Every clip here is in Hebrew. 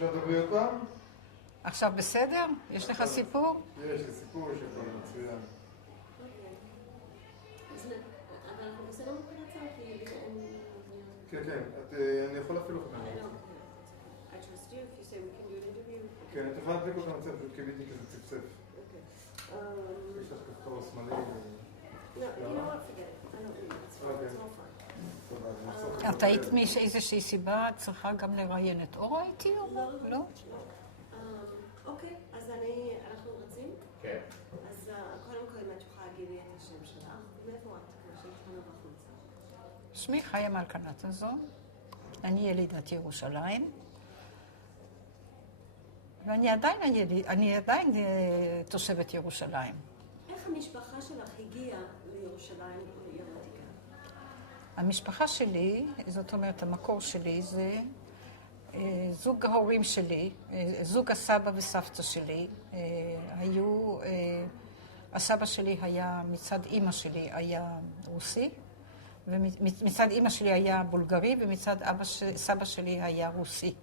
אפשר לדבר אותם? עכשיו בסדר? יש לך סיפור? יש לי סיפור שכל מצוין. אבל אנחנו בסדר מבחינת צהר, כי כן, כן, אני יכול אפילו אותם. I trust you if you say we can do an interview. כן, את יכולה להדליק אותם מצב, פשוט קיוויתי כזה צפצף. יש לך כפתור שמאלי. No, you know what, forget it. I don't need it. It's fine. It's all fine. את היית מאיזושהי סיבה צריכה גם לראיין את אורה איתי או לא? לא? אוקיי, אז אנחנו רצים? כן. אז קודם כל, אם את יכולה להגיד לי את השם שלך, מאיפה את? כמו שהתחלנו בחוצה. שמי חיה מלכה נתנזון, אני ילידת ירושלים, ואני עדיין תושבת ירושלים. איך המשפחה שלך הגיעה לירושלים לעיר העתיקה? המשפחה שלי, זאת אומרת, המקור שלי זה זוג ההורים שלי, זוג הסבא וסבתא שלי, הסבא שלי היה, מצד אמא שלי היה רוסי, ומצד אמא שלי היה בולגרי, ומצד סבא שלי היה רוסי.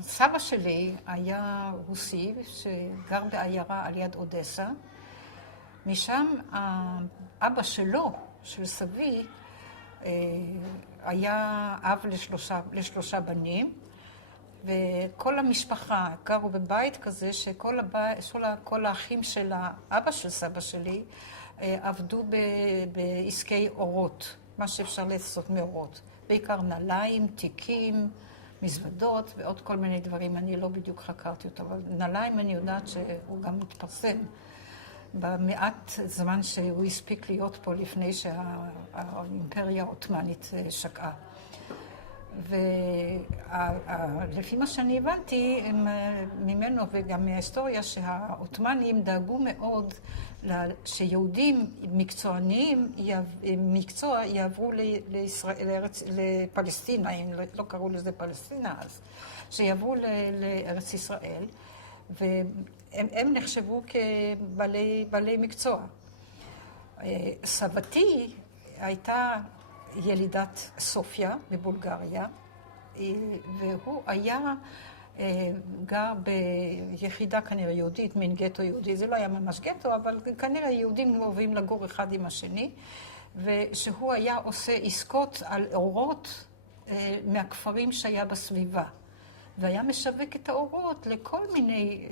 סבא שלי היה רוסי שגר בעיירה על יד אודסה. משם אבא שלו, של סבי, היה אב לשלושה בנים, וכל המשפחה גרו בבית כזה שכל האחים של האבא של סבא שלי עבדו בעסקי אורות, מה שאפשר לעשות מאורות. בעיקר נעליים, תיקים, מזוודות ועוד כל מיני דברים. אני לא בדיוק חקרתי אותו, אבל נעליים אני יודעת שהוא גם מתפרסם במעט זמן שהוא הספיק להיות פה לפני שהאימפריה העות'מאנית שקעה. ולפי מה שאני הבנתי ממנו וגם מההיסטוריה שהעות'מאנים דאגו מאוד שיהודים מקצועניים מקצוע יעברו לפלסטינה, לא קראו לזה פלסטינה אז, שיעברו לארץ ישראל, והם נחשבו כבעלי מקצוע. סבתי הייתה ילידת סופיה בבולגריה, והוא היה גר ביחידה כנראה יהודית, מין גטו יהודי. זה לא היה ממש גטו, אבל כנראה יהודים אוהבים לגור אחד עם השני, ושהוא היה עושה עסקות על אורות מהכפרים שהיה בסביבה. והיה משווק את האורות לכל מיני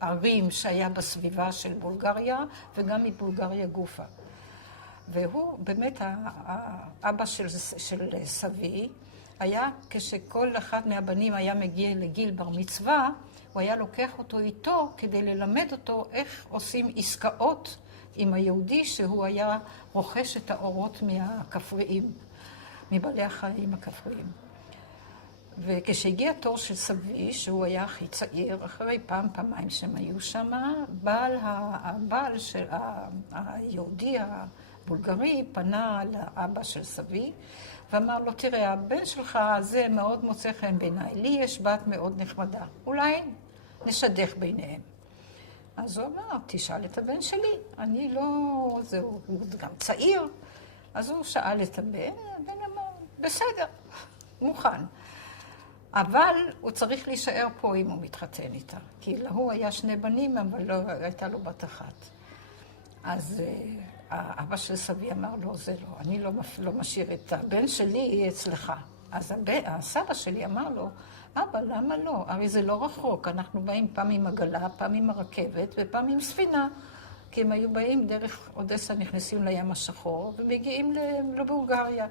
ערים שהיה בסביבה של בולגריה, וגם מבולגריה גופה. והוא באמת, האבא של סבי, היה כשכל אחד מהבנים היה מגיע לגיל בר מצווה, הוא היה לוקח אותו איתו כדי ללמד אותו איך עושים עסקאות עם היהודי שהוא היה רוכש את האורות מהכפריים, מבעלי החיים הכפריים. וכשהגיע תור של סבי, שהוא היה הכי צעיר, אחרי פעמיים שהם היו שם, הבעל של היהודי הבולגרי פנה לאבא של סבי, ואמר לו, תראה, הבן שלך הזה מאוד מוצא חן בעיניי, לי יש בת מאוד נחמדה, אולי נשדך ביניהם. אז הוא אמר, תשאל את הבן שלי, אני לא, הוא גם צעיר. אז הוא שאל את הבן, הבן אמר, בסדר, מוכן. אבל הוא צריך להישאר פה אם הוא מתחתן איתה, כי הוא היה 2 בנים, אבל לא הייתה לו בת אחת. אז האבא של סבי אמר לו, זה לא, אני לא משאיר את הבן שלי אצלך. אז הסבא שלי אמר לו, אבא, למה לא? הרי זה לא רחוק, אנחנו באים פעם עם עגלה, פעם עם הרכבת ופעם עם ספינה, כי הם היו באים דרך אודסה, נכנסים לים השחור ומגיעים לבולגריה.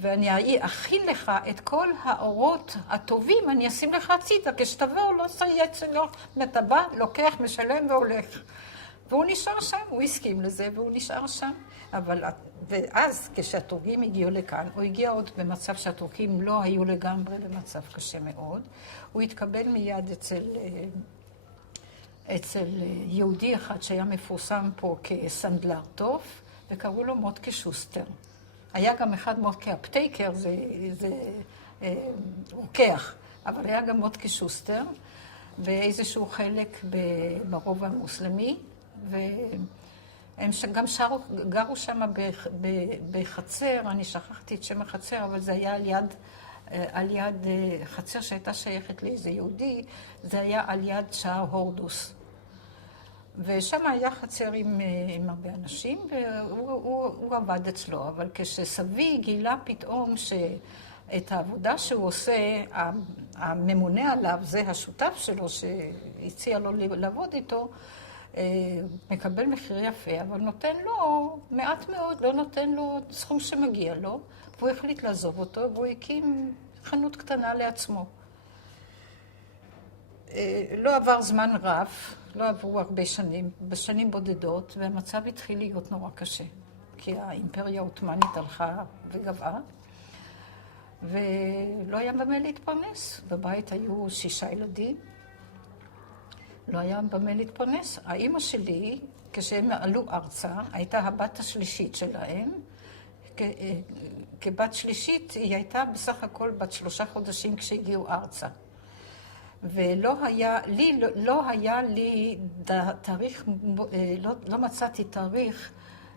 ואני אכין לך את כל האורות הטובים, אני אשים לך הצידה, כשתבוא, לא סייץ, לא מטבע, לוקח, משלם והולך. והוא נשאר שם, הוא הסכים לזה, והוא נשאר שם. ואז כשהטורקים הגיעו לכאן, הוא הגיע עוד במצב שהטורקים לא היו לגמרי במצב קשה מאוד. הוא התקבל מיד אצל יהודי אחד שהיה מפורסם פה כסנדלר טוב, וקראו לו מוטקה שוסטר. היה גם אחד מוטקה אפטייקר, זה רוקח, אבל היה גם מוטקה שוסטר, באיזשהו חלק ברובע המוסלמי, הם גם גרו שם בחצר, אני שכחתי את שם החצר, אבל זה היה על יד חצר שהייתה שייכת לאיזה יהודי, זה היה על יד שער הורדוס. ושם היה חצר עם הרבה אנשים, והוא עבד אצלו, אבל כשסבי גילה פתאום שאת העבודה שהוא עושה, הממונה עליו, זה השותף שלו שהציע לו לעבוד איתו, מקבל מחיר יפה, אבל נותן לו מעט מאוד, לא נותן לו סכום שמגיע לו, והוא החליט לעזוב אותו, והוא הקים חנות קטנה לעצמו. לא עבר זמן רב, לא עברו הרבה שנים, בשנים בודדות, והמצב התחיל להיות נורא קשה, כי האימפריה העות'מאנית הלכה וגבעה, ולא היה במה להתפרנס. בבית היו 6 ילדים, לא היה במה להתפרנס. האמא שלי, כשהם עלו ארצה, הייתה הבת השלישית שלהם. כבת שלישית היא הייתה בסך הכל בת 3 חודשים כשהגיעו ארצה. ולא היה לי תאריך, לא מצאתי תאריך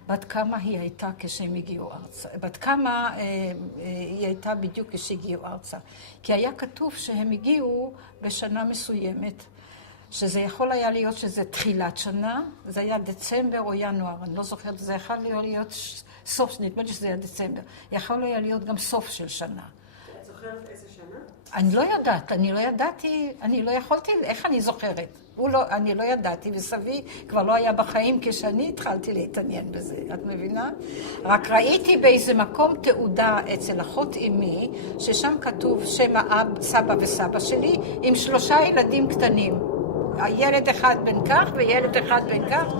בת כמה היא הייתה כשהם הגיעו ארצה. בת כמה היא הייתה בדיוק כשהגיעו ארצה. כי היה כתוב שהם הגיעו בשנה מסוימת, שזה יכול היה להיות שזה תחילת שנה, זה היה דצמבר או ינואר, אני לא זוכרת, זה יכול להיות סוף, נדמה לי שזה היה דצמבר. יכול היה להיות גם סוף של שנה. את זוכרת איזה שנה? אני לא יודעת, אני לא ידעתי, אני לא יכולתי, איך אני זוכרת? אני לא ידעתי, וסבי כבר לא היה בחיים כשאני התחלתי להתעניין בזה, את מבינה? רק ראיתי באיזה מקום תעודה אצל אחות אמי, ששם כתוב שם סבא וסבא שלי, עם 3 ילדים קטנים. ילד אחד בן כך וילד אחד בן כך.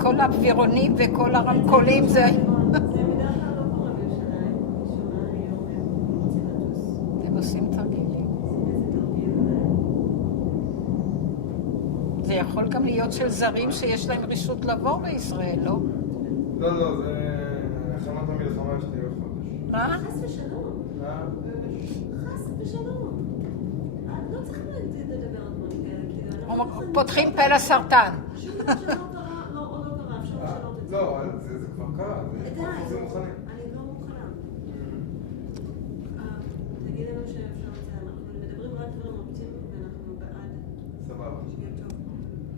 כל האווירונים וכל הרמקולים זה... הם עושים תרגילים. זה יכול גם להיות של זרים שיש להם רשות לעבור בישראל, לא? לא, זה הכנת המלחמה שתהיה בחודש. מה? חס ושלום. חס ושלום. לא צריך לדבר על דברים כאלה, כאילו... פותחים פה לסרטן. שום דבר שלא קרה, לא קרה, אפשר לשנות את זה. לא, זה כבר קרה, זה מוכנים. אני לא מוכנה. תגיד לנו שאפשר את זה, אנחנו מדברים רק דברים אופטיים ואנחנו בעד. סבבה. שיהיה טוב.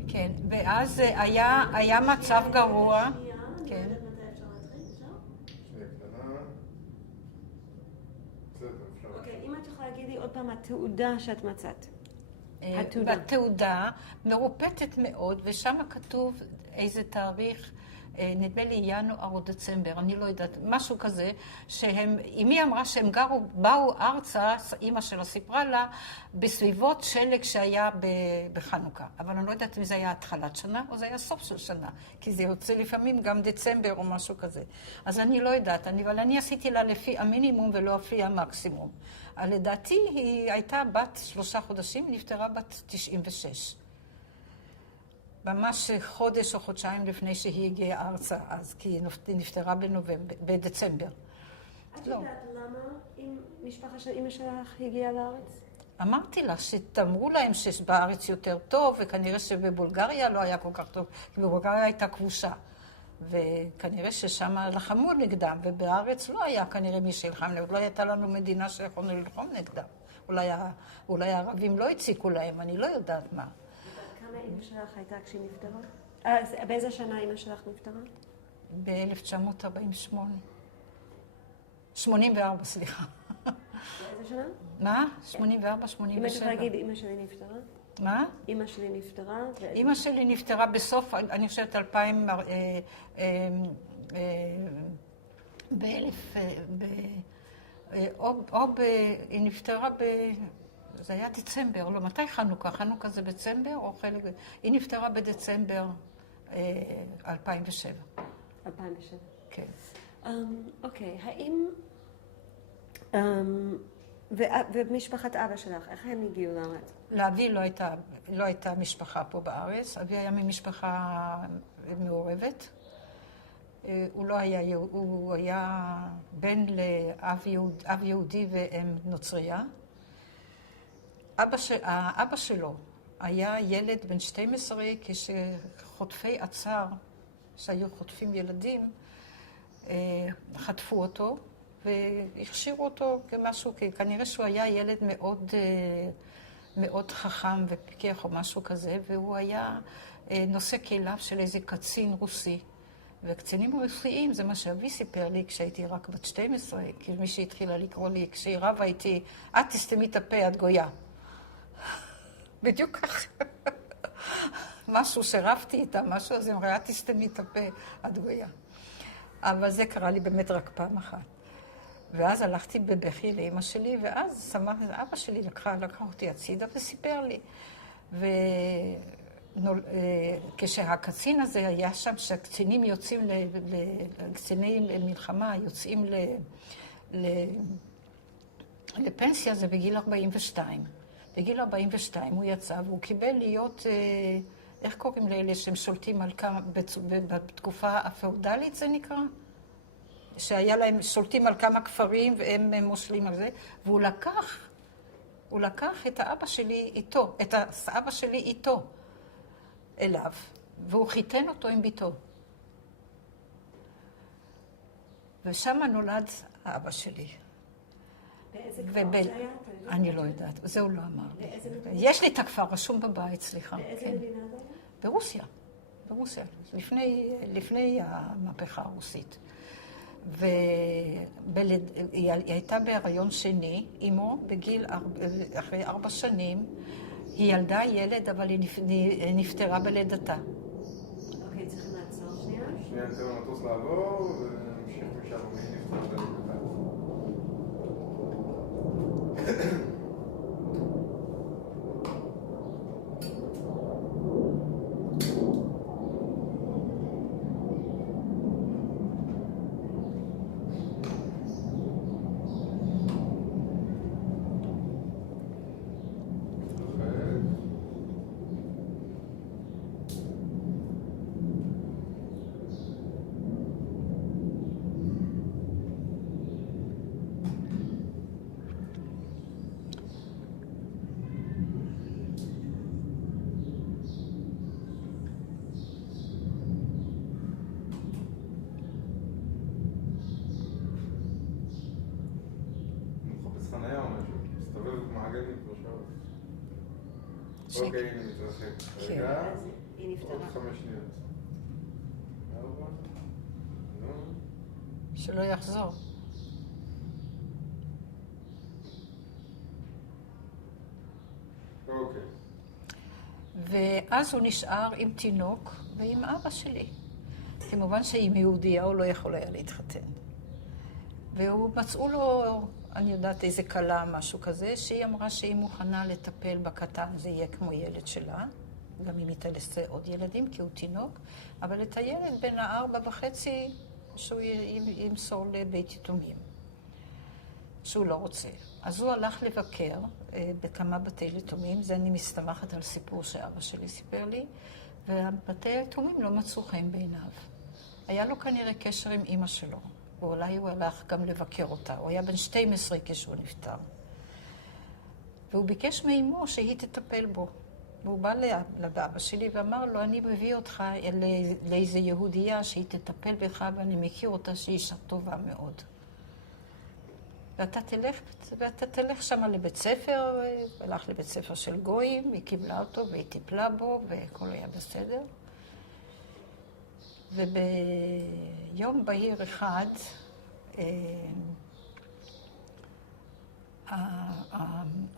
כן, ואז היה מצב גרוע. כן. אני לא יודעת מתי אפשר להתחיל, אפשר? שנייה קטנה. בסדר, אפשר. אוקיי, אם את יכולה להגיד לי עוד פעם התעודה שאת מצאת. התעודה. בתעודה מרופטת מאוד, ושם כתוב איזה תאריך, נדמה לי ינואר או דצמבר, אני לא יודעת, משהו כזה, אמי אמרה שהם באו ארצה, אמא שלה סיפרה לה, בסביבות שלג שהיה בחנוכה. אבל אני לא יודעת אם זה היה התחלת שנה או זה היה סוף של שנה, כי זה יוצא לפעמים גם דצמבר או משהו כזה. אז אני לא יודעת, אבל אני עשיתי לה לפי המינימום ולא לפי המקסימום. לדעתי היא הייתה בת 3 חודשים, נפטרה בת 96. ממש חודש או חודשיים לפני שהיא הגיעה ארצה, אז כי היא נפטרה בדצמבר. את יודעת למה אם משפחה של אמא שלך הגיעה לארץ? אמרתי לה שתאמרו להם שבארץ יותר טוב, וכנראה שבבולגריה לא היה כל כך טוב, כי בבולגריה הייתה כבושה. וכנראה ששם לחמו נגדם, ובארץ לא היה כנראה מי שילחם, לא הייתה לנו מדינה שיכולנו ללחום נגדם. אולי הערבים לא הציקו להם, אני לא יודעת מה. כמה אמא שלך הייתה כשהיא נפטרה? באיזה שנה אמא שלך נפטרה? ב-1948. 84, סליחה. באיזה שנה? מה? 84, 87. אמא שלך להגיד, אמא שלי נפטרה? מה? אמא שלי נפטרה? אמא שלי נפטרה בסוף, אני חושבת, 2000, היא נפטרה זה היה דצמבר, לא, מתי חנוכה? חנוכה זה בדצמבר או חלק... היא נפטרה בדצמבר 2007. 2007. כן. אוקיי, האם... ומשפחת אבא שלך, איך הם הגיעו לארץ? לאבי לא הייתה משפחה פה בארץ, אבי היה ממשפחה מעורבת, הוא לא היה, הוא היה בן לאב יהודי ואם נוצריה. האבא שלו היה ילד בן 12 כשחוטפי עצר, שהיו חוטפים ילדים, חטפו אותו והכשירו אותו כמשהו, כנראה שהוא היה ילד מאוד חכם ופיקח או משהו כזה, והוא היה נושא כליו של איזה קצין רוסי. וקצינים רוסיים, זה מה שאבי סיפר לי כשהייתי רק בת 12, כי מי שהתחילה לקרוא לי, כשהיא רבה הייתי, את תסתמי את הפה, את גויה. בדיוק כך. משהו שרבתי איתה, משהו, אז היא אמרה, את תסתמי את הפה, את גויה. אבל זה קרה לי באמת רק פעם אחת. ואז הלכתי בבכי לאמא שלי, ואז אבא שלי לקח אותי הצידה וסיפר לי. כשהקצין הזה היה שם, שהקצינים יוצאים, קציני מלחמה יוצאים לפנסיה, זה בגיל 42. בגיל 42 הוא יצא והוא קיבל להיות, איך קוראים לאלה שהם שולטים על כמה, בתקופה הפאודלית זה נקרא? שהיה להם, שולטים על כמה כפרים והם מושלים על זה, והוא לקח את האבא שלי איתו, את האבא שלי איתו אליו, והוא חיתן אותו עם ביתו. ושם נולד האבא שלי. באיזה כפר זה היה? אני לא יודעת, זה הוא לא אמר לי. יש לי את הכפר רשום בבית, סליחה. באיזה מדינה זה היה? ברוסיה, לפני המהפכה הרוסית. והיא הייתה בהיריון שני, אמו, אחרי 4 שנים, היא ילדה ילד, אבל היא נפטרה בלידתה. אוקיי, צריכים לעצור שנייה. שנייה, ניתן למטוס לעבור, ונמשיך משם, והיא נפטרה בלידתה. אוקיי, הנה מתרחק. רגע, עוד 5 שניות. 4, נו. שלא יחזור. אוקיי. ואז הוא נשאר עם תינוק ועם אבא שלי. כמובן שעם יהודייה הוא לא יכול היה להתחתן. והוא מצאו לו, אני יודעת איזה קלה, משהו כזה, שהיא אמרה שהיא מוכנה לטפל בקטן, זה יהיה כמו ילד שלה, גם אם היא תלסה עוד ילדים, כי הוא תינוק, אבל את הילד בין 4.5 שהוא ימסור לבית יתומים, שהוא לא רוצה. אז הוא הלך לבקר בכמה בתי יתומים, זה אני מסתמכת על סיפור שאבא שלי סיפר לי, ובתי היתומים לא מצאו חן בעיניו. היה לו כנראה קשר עם אמא שלו. ואולי הוא הלך גם לבקר אותה. הוא היה בן 12 כשהוא נפטר. והוא ביקש מאמו שהיא תטפל בו. והוא בא לאבא שלי ואמר לו, אני מביא אותך לאיזו יהודייה שהיא תטפל בך, ואני מכיר אותה שהיא אישה טובה מאוד. ואתה תלך שם לבית ספר, הלך לבית ספר של גויים, היא קיבלה אותו והיא טיפלה בו, והכל היה בסדר. וביום בהיר אחד,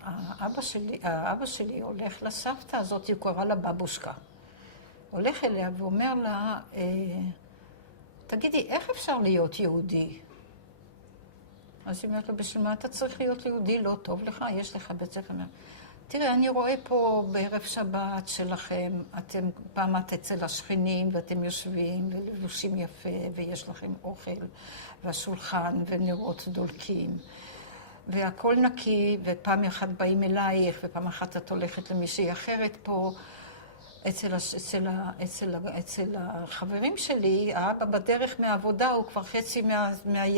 האבא שלי הולך לסבתא הזאת, היא קוראה לה בבושקה. הולך אליה ואומר לה, תגידי, איך אפשר להיות יהודי? אז היא אומרת לו, בשביל מה אתה צריך להיות יהודי? לא טוב לך, יש לך בית ספר. תראה, אני רואה פה בערב שבת שלכם, אתם פעם אצל השכנים ואתם יושבים ולבושים יפה ויש לכם אוכל והשולחן ונרות דולקים והכל נקי, ופעם אחת באים אלייך ופעם אחת את הולכת למישהי אחרת פה, אצל החברים שלי, האבא בדרך מהעבודה, הוא כבר חצי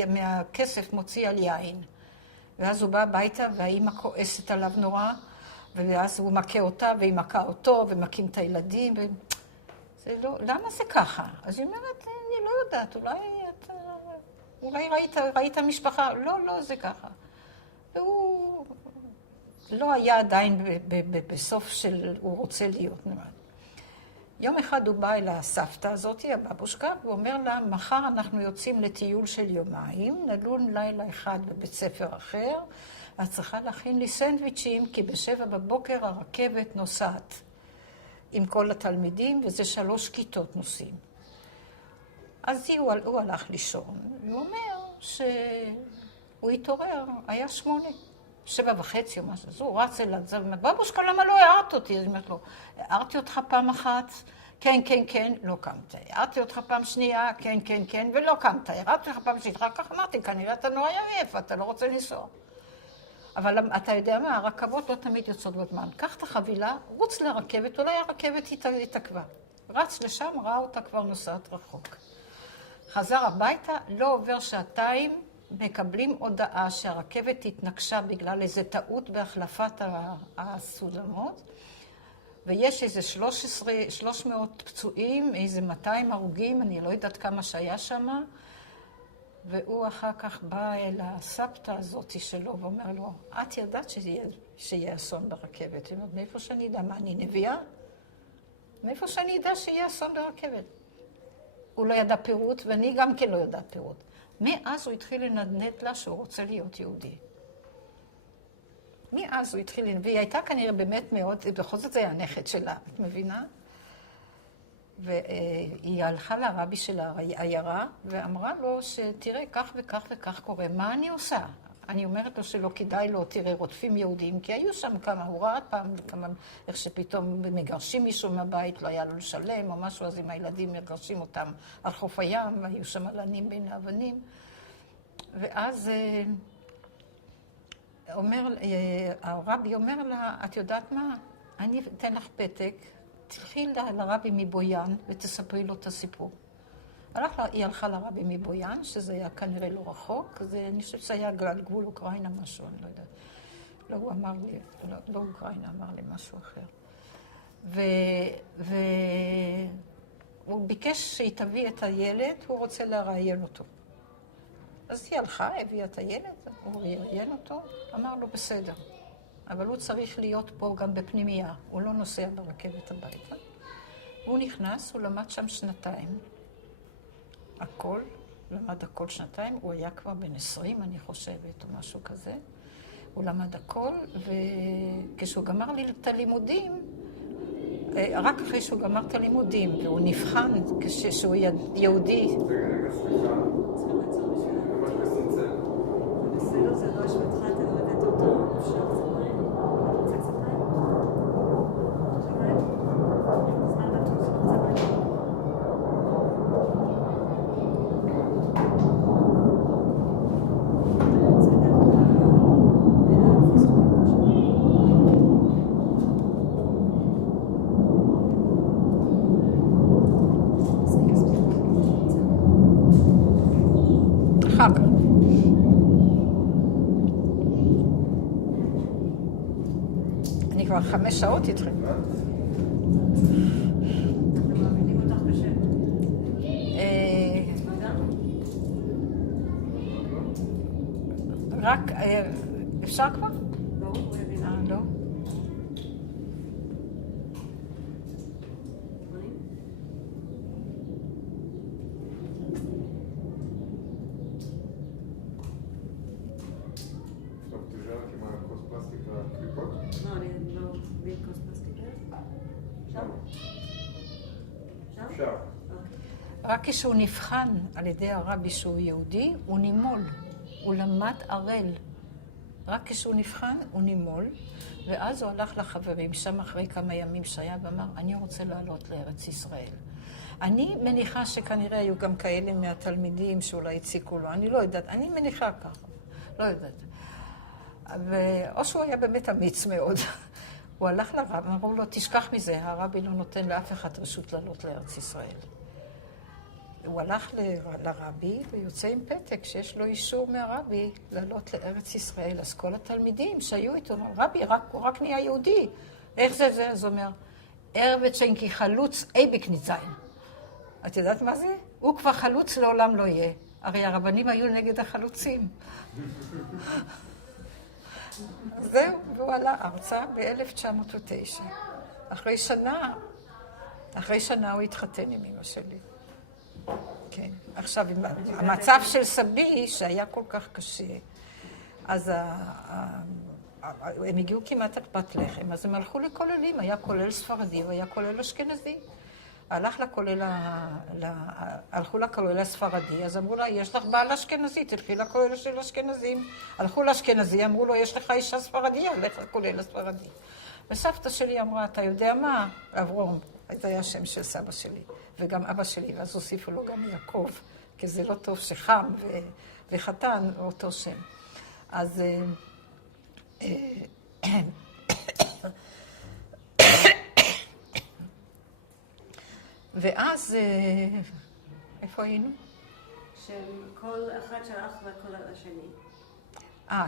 מהכסף מוציא על יין. ואז הוא בא הביתה והאימא כועסת עליו נורא, ואז הוא מכה אותה והיא מכה אותו ומכים את הילדים. למה זה ככה? אז היא אומרת, אני לא יודעת, אולי ראית משפחה? לא, זה ככה. והוא לא היה עדיין בסוף של הוא רוצה להיות נראה. יום אחד הוא בא אל הסבתא הזאת, הבבושקה, והוא אומר לה, מחר אנחנו יוצאים לטיול של יומיים, נלון לילה אחד בבית ספר אחר, את צריכה להכין לי סנדוויצ'ים, כי ב7 בבוקר הרכבת נוסעת עם כל התלמידים, וזה 3 כיתות נוסעים. אז הוא הלך לישון, והוא אומר שהוא התעורר, היה 7:30 או משהו, אז הוא רץ אליו, בבושקה, למה לא הערת אותי? אז היא אומרת לו, הערתי אותך פעם אחת, כן, לא קמת. הערתי אותך פעם שנייה, כן, ולא קמת. הערתי אותך פעם שנייה, כך אמרתי, כנראה אתה נורא עייף, אתה לא רוצה לנסוע. אבל אתה יודע מה, הרכבות לא תמיד יוצאות בזמן. קח את החבילה, רוץ לרכבת, אולי הרכבת התעכבה. רץ לשם, ראה אותה כבר נוסעת רחוק. חזר הביתה, לא עובר 2 מקבלים הודעה שהרכבת התנגשה בגלל איזו טעות בהחלפת הסולמות, ויש איזה 300 פצועים, איזה 200 הרוגים, אני לא יודעת כמה שהיה שם, והוא אחר כך בא אל הסבתא הזאת שלו ואומר לו, את ידעת שיהיה אסון ברכבת? היא אומרת, מאיפה שאני אדע? מה, אני נביאה? מאיפה שאני אדע שיהיה אסון ברכבת? הוא לא ידע פירוט, ואני גם כן לא יודעת פירוט. מאז הוא התחיל לנדנד לה שהוא רוצה להיות יהודי. מאז הוא התחיל, והיא הייתה כנראה באמת מאוד, בכל זאת זה היה הנכד שלה, את מבינה? והיא הלכה לרבי של העיירה, ואמרה לו שתראה, כך וכך וכך קורה, מה אני עושה? אני אומרת לו שלא כדאי לו, תראה, רודפים יהודים, כי היו שם כמה, הוא ראה פעם, איך שפתאום מגרשים מישהו מהבית, לא היה לו לשלם או משהו, אז עם הילדים מגרשים אותם על חוף הים, והיו שם עלנים בין האבנים. ואז הרבי אומר לה, את יודעת מה? אני אתן לך פתק, תלכי לרבי מבויאן ותספרי לו את הסיפור. היא הלכה לרבי מבויאן, שזה היה כנראה לא רחוק, אני חושבת שזה היה על גבול אוקראינה משהו, אני לא יודעת. לא, הוא אמר לי, לא אוקראינה, אמר לי משהו אחר. והוא ביקש שהיא תביא את הילד, הוא רוצה לראיין אותו. אז היא הלכה, הביאה את הילד, הוא ראיין אותו, אמר לו בסדר. אבל הוא צריך להיות פה גם בפנימייה, הוא לא נוסע ברכבת הביתה. הוא נכנס, הוא למד שם 2 הכל, למד הכל 2, הוא היה כבר בן 20, אני חושבת, או משהו כזה. הוא למד הכל, וכשהוא גמר לי את הלימודים, רק אחרי שהוא גמר את הלימודים, והוא נבחן כשהוא יהודי. רגע, סליחה. ממש מסנצל. בסדר, זה לא אשמתך, אתה לא הבאת אותו. אפשר קצת מים? אתה רוצה קצת מים? רוצה מים? זמן בטוח, רוצה מים? אני כבר 5 שעות איתכם. אנחנו מאמינים אותך בשם. רק, אפשר כבר? לא, הוא הבינה. לא. רק כשהוא נבחן על ידי הרבי שהוא יהודי, הוא נימול. הוא למד ערל. רק כשהוא נבחן, הוא נימול. ואז הוא הלך לחברים שם אחרי כמה ימים שהיה ואמר, אני רוצה לעלות לארץ ישראל. אני מניחה שכנראה היו גם כאלה מהתלמידים שאולי הציקו לו. אני לא יודעת. אני מניחה ככה. לא יודעת. או שהוא היה באמת אמיץ מאוד. הוא הלך לרב, אמרו לו, תשכח מזה, הרבי לא נותן לאף אחד רשות לעלות לארץ ישראל. הוא הלך לרבי ויוצא עם פתק שיש לו אישור מהרבי לעלות לארץ ישראל. אז כל התלמידים שהיו איתו, רבי, הוא רק נהיה יהודי. איך זה? אז הוא אומר, צ'נקי חלוץ אייביק ניזיין. את יודעת מה זה? הוא כבר חלוץ לעולם לא יהיה. הרי הרבנים היו נגד החלוצים. זהו, והוא עלה ארצה ב-1909. אחרי שנה הוא התחתן עם אמא שלי. כן. עכשיו, המצב של סבי, שהיה כל כך קשה, אז הם הגיעו כמעט עד פת לחם, אז הם הלכו לכוללים, היה כולל ספרדי והיה כולל אשכנזי. הלכו לכולל הספרדי, אז אמרו לה, יש לך בעל אשכנזי, תלכי לכולל של אשכנזים. הלכו לאשכנזי, אמרו לו, יש לך אישה ספרדיה, הלך לכולל הספרדי. וסבתא שלי אמרה, אתה יודע מה? אברום, זה היה השם של סבא שלי, וגם אבא שלי, ואז הוסיפו לו גם יעקב, כי זה לא טוב שחם וחתן, אותו שם. אז ואז, איפה היינו? שכל אחד שלח לכל השני.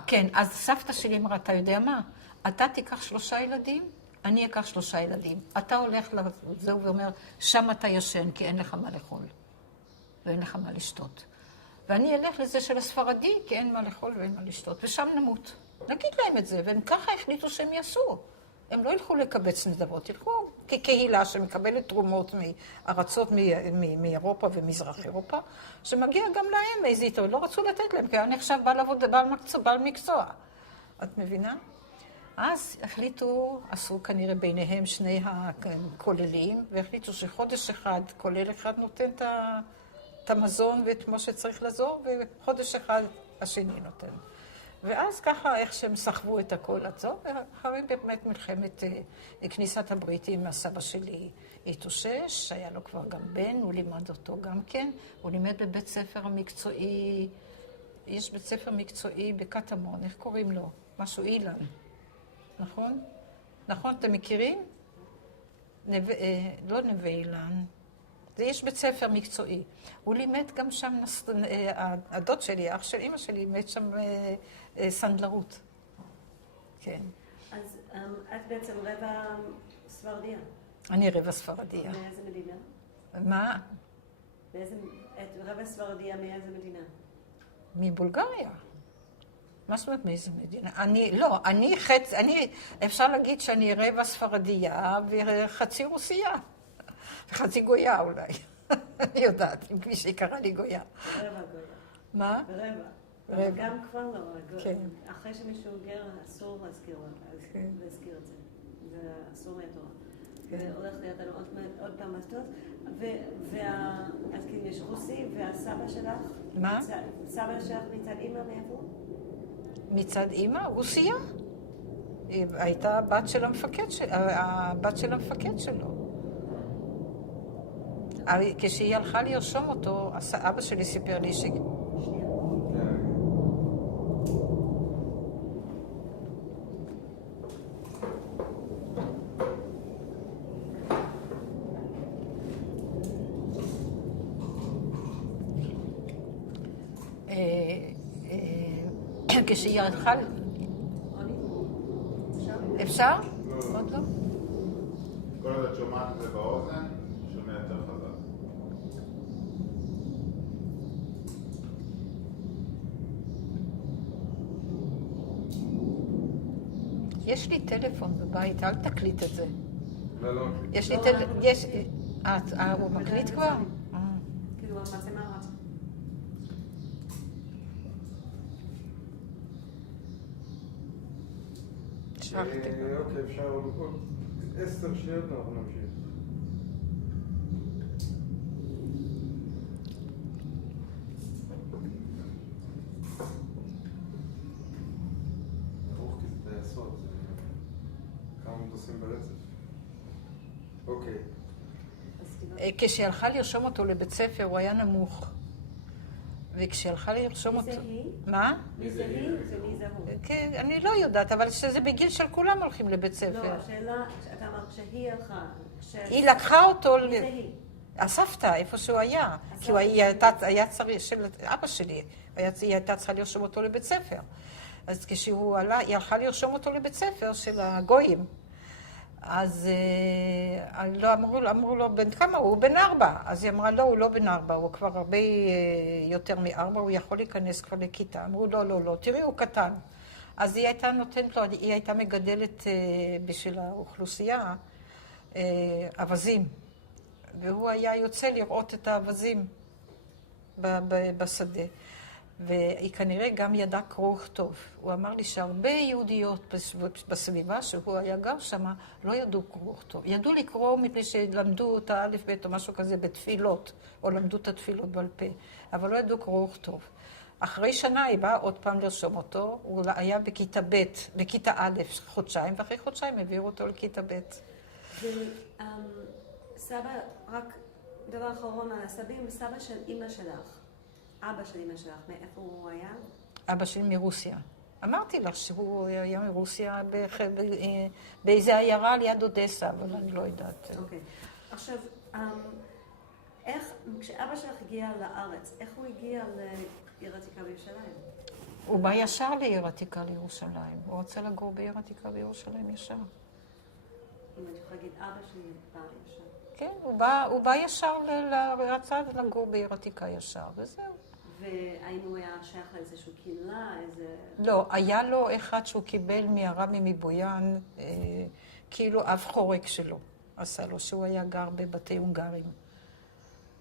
כן, אז סבתא שלי אמרה, אתה יודע מה? אתה תיקח 3 ילדים, אני אקח 3 ילדים. אתה הולך לזהו ואומר, שם אתה ישן, כי אין לך מה לאכול. ואין לך מה לשתות. ואני אלך לזה של הספרדי, כי אין מה לאכול ואין מה לשתות. ושם נמות. נגיד להם את זה, והם ככה החליטו שהם יעשו. הם לא ילכו לקבץ נדבות, ילכו כקהילה שמקבלת תרומות מארצות מאירופה ומזרח אירופה, שמגיע גם להם איזה איתו, לא רצו לתת להם, כי היה נחשב בעל מקצוע. את מבינה? אז החליטו, עשו כנראה ביניהם 2 הכוללים, והחליטו שחודש אחד, כולל אחד נותן את המזון ואת מה שצריך לעזור, וחודש אחד השני נותן. ואז ככה, איך שהם סחבו את הכל עצור, ואחרי באמת מלחמת כניסת הבריטים, הסבא שלי התאושש, היה לו כבר גם בן, הוא לימד אותו גם כן, הוא לימד בבית ספר המקצועי, יש בית ספר מקצועי בקטמון, איך קוראים לו? משהו אילן, נכון? נכון, אתם מכירים? לא נווה אילן, זה יש בית ספר מקצועי. הוא לימד גם שם, הדוד שלי, אח של אמא שלי, לימד שם סנדלרות. כן. אז את בעצם רבע ספרדיה. אני רבע ספרדיה. מאיזה מדינה? מה? את רבע ספרדיה מאיזה מדינה? מבולגריה. מה זאת אומרת מאיזה מדינה? אפשר להגיד שאני רבע ספרדיה וחצי רוסיה. חצי גויה אולי. אני יודעת, אם מישהי קרא לי גויה. רבע גויה. מה? רבע. גם כבר לא. כן. אחרי שמישהו גר, אסור להזכיר את זה. זה אסור מהתורה. זה הולך להיות לנו עוד פעם מטות. אז כאילו יש רוסי, והסבא שלך? מה? סבא שלך מצד אימא מאיפה? מצד אימא? רוסיה? היא הייתה הבת של המפקד שלו. כשהיא הלכה לרשום אותו, אבא שלי סיפר לי כשהיא הלכה... אפשר? עוד לא? כל עוד את שומעת את זה באוזן, שומע יותר חזק. יש לי טלפון בבית, אל תקליט את זה. לא. יש לי טלפון... הוא מקליט כבר? כאילו, המצלמה רצה. אוקיי, אפשר עוד 10 שניות, אנחנו נמשיך. ברוך כי זה טייסות, זה כמה מטוסים ברצף. אוקיי. כשהיא הלכה לרשום אותו לבית ספר, הוא היה נמוך. וכשהיא הלכה לרשום אותו... מי זה היא? מה? מי זה היא ומי זה הוא? כן, אני לא יודעת, אבל שזה בגיל של כולם הולכים לבית ספר. לא, השאלה, אתה אמרת שהיא הלכה. היא לקחה אותו... מי זה היא? הסבתא, איפה שהוא היה. כי הוא היה צריך, של אבא שלי, היא הייתה צריכה לרשום אותו לבית ספר. אז כשהוא עלה, היא הלכה לרשום אותו לבית ספר של הגויים. אז לא, אמרו לו, בן כמה הוא? הוא בן 4. אז היא אמרה, לא, הוא לא בן 4, הוא כבר הרבה יותר מ4, הוא יכול להיכנס כבר לכיתה. אמרו, לא, תראי, הוא קטן. אז היא הייתה נותנת לו, היא הייתה מגדלת בשביל האוכלוסייה אבזים. והוא היה יוצא לראות את האבזים בשדה. והיא כנראה גם ידעה קרוא וכתוב. הוא אמר לי שהרבה יהודיות בסביבה שהוא היה גר שם, לא ידעו קרוא וכתוב. ידעו לקרוא מפני שלמדו את האלף בית או משהו כזה בתפילות, או למדו את התפילות בעל פה, אבל לא ידעו קרוא וכתוב. אחרי שנה היא באה עוד פעם לרשום אותו, הוא היה בכיתה ב', בכיתה א' חודשיים, ואחרי חודשיים העבירו אותו לכיתה ב'. סבא, רק דבר אחרון על הסבים, סבא של אמא שלך. אבא של אמא שלך, מאיפה הוא היה? אבא שלי מרוסיה. אמרתי לך שהוא היה מרוסיה באיזה עיירה ליד אודסה, אבל אני לא יודעת. אוקיי. עכשיו, איך, כשאבא שלך הגיע לארץ, איך הוא הגיע לעיר עתיקה בירושלים? הוא בא ישר לעיר עתיקה לירושלים. הוא רוצה לגור בעיר עתיקה בירושלים ישר. אם אני יכולה להגיד, אבא שלי בא ישר. כן, הוא בא ישר רצה לגור בעיר עתיקה ישר, וזהו. והאם הוא היה שייך לאיזושהי קהילה, איזה... לא, היה לו אחד שהוא קיבל מהרבי מבויאן, כאילו אב חורק שלו, עשה לו, שהוא היה גר בבתי הונגרים.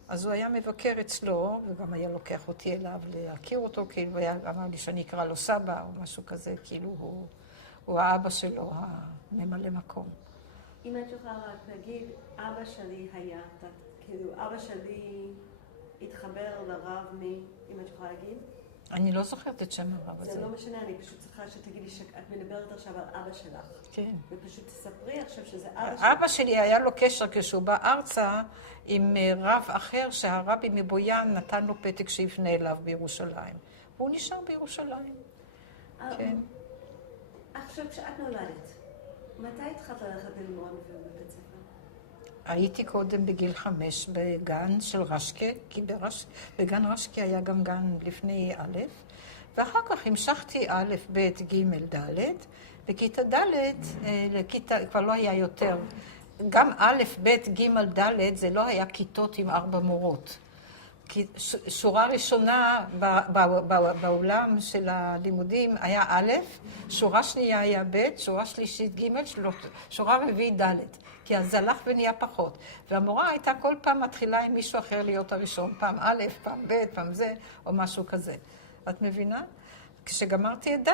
אז הוא היה מבקר אצלו, וגם היה לוקח אותי אליו להכיר אותו, כאילו היה אמר לי שאני אקרא לו סבא או משהו כזה, כאילו הוא האבא שלו, הממלא מקום. אם את יכולה רק להגיד, אבא שלי היה, כאילו אבא שלי התחבר לרב מי, אם את יכולה להגיד? אני לא זוכרת את שם הרב הזה. זה לא משנה, אני פשוט צריכה שתגידי שאת מדברת עכשיו על אבא שלך. כן. ופשוט תספרי עכשיו שזה אבא שלך. אבא שלי היה לו קשר כשהוא בא ארצה עם רב אחר שהרבי מבויאן נתן לו פתק שיפנה אליו בירושלים. והוא נשאר בירושלים. כן. עכשיו, כשאת נולדת, מתי התחלת ללכת ללמוד בבית ספר? הייתי קודם בגיל 5 בגן של רשקה, כי בגן רשקה היה גם גן לפני א', ואחר כך המשכתי א', ב', ג', ד', בכיתה ד', כבר לא היה יותר. גם א', ב', ג', ד', זה לא היה כיתות עם 4 מורות. כי שורה ראשונה בעולם של הלימודים היה א', שורה שנייה היה ב', שורה שלישית ג', שורה רביעית ד', כי אז זה הלך ונהיה פחות. והמורה הייתה כל פעם מתחילה עם מישהו אחר להיות הראשון, פעם א', פעם ב', פעם זה, או משהו כזה. את מבינה? כשגמרתי את ד',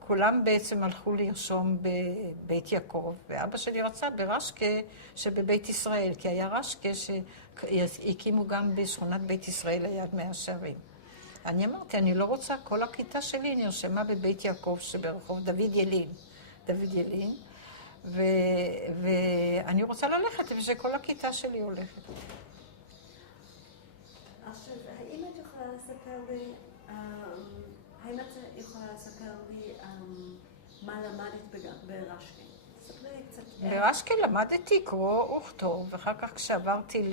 כולם בעצם הלכו לרשום בבית יעקב, ואבא שלי רצה ברשקה שבבית ישראל, כי היה רשקה שהקימו גם בשכונת בית ישראל ליד 100 שערים. אני אמרתי, אני לא רוצה, כל הכיתה שלי נרשמה בבית יעקב שברחוב דוד ילין, ואני רוצה ללכת ושכל הכיתה שלי הולכת. עכשיו, האם את יכולה לספר לי, האם את יכולה לספר לי מה למדת ברשקה? ספרי לי קצת. ברשקה למדתי קרוא וכתוב, ואחר כך כשעברתי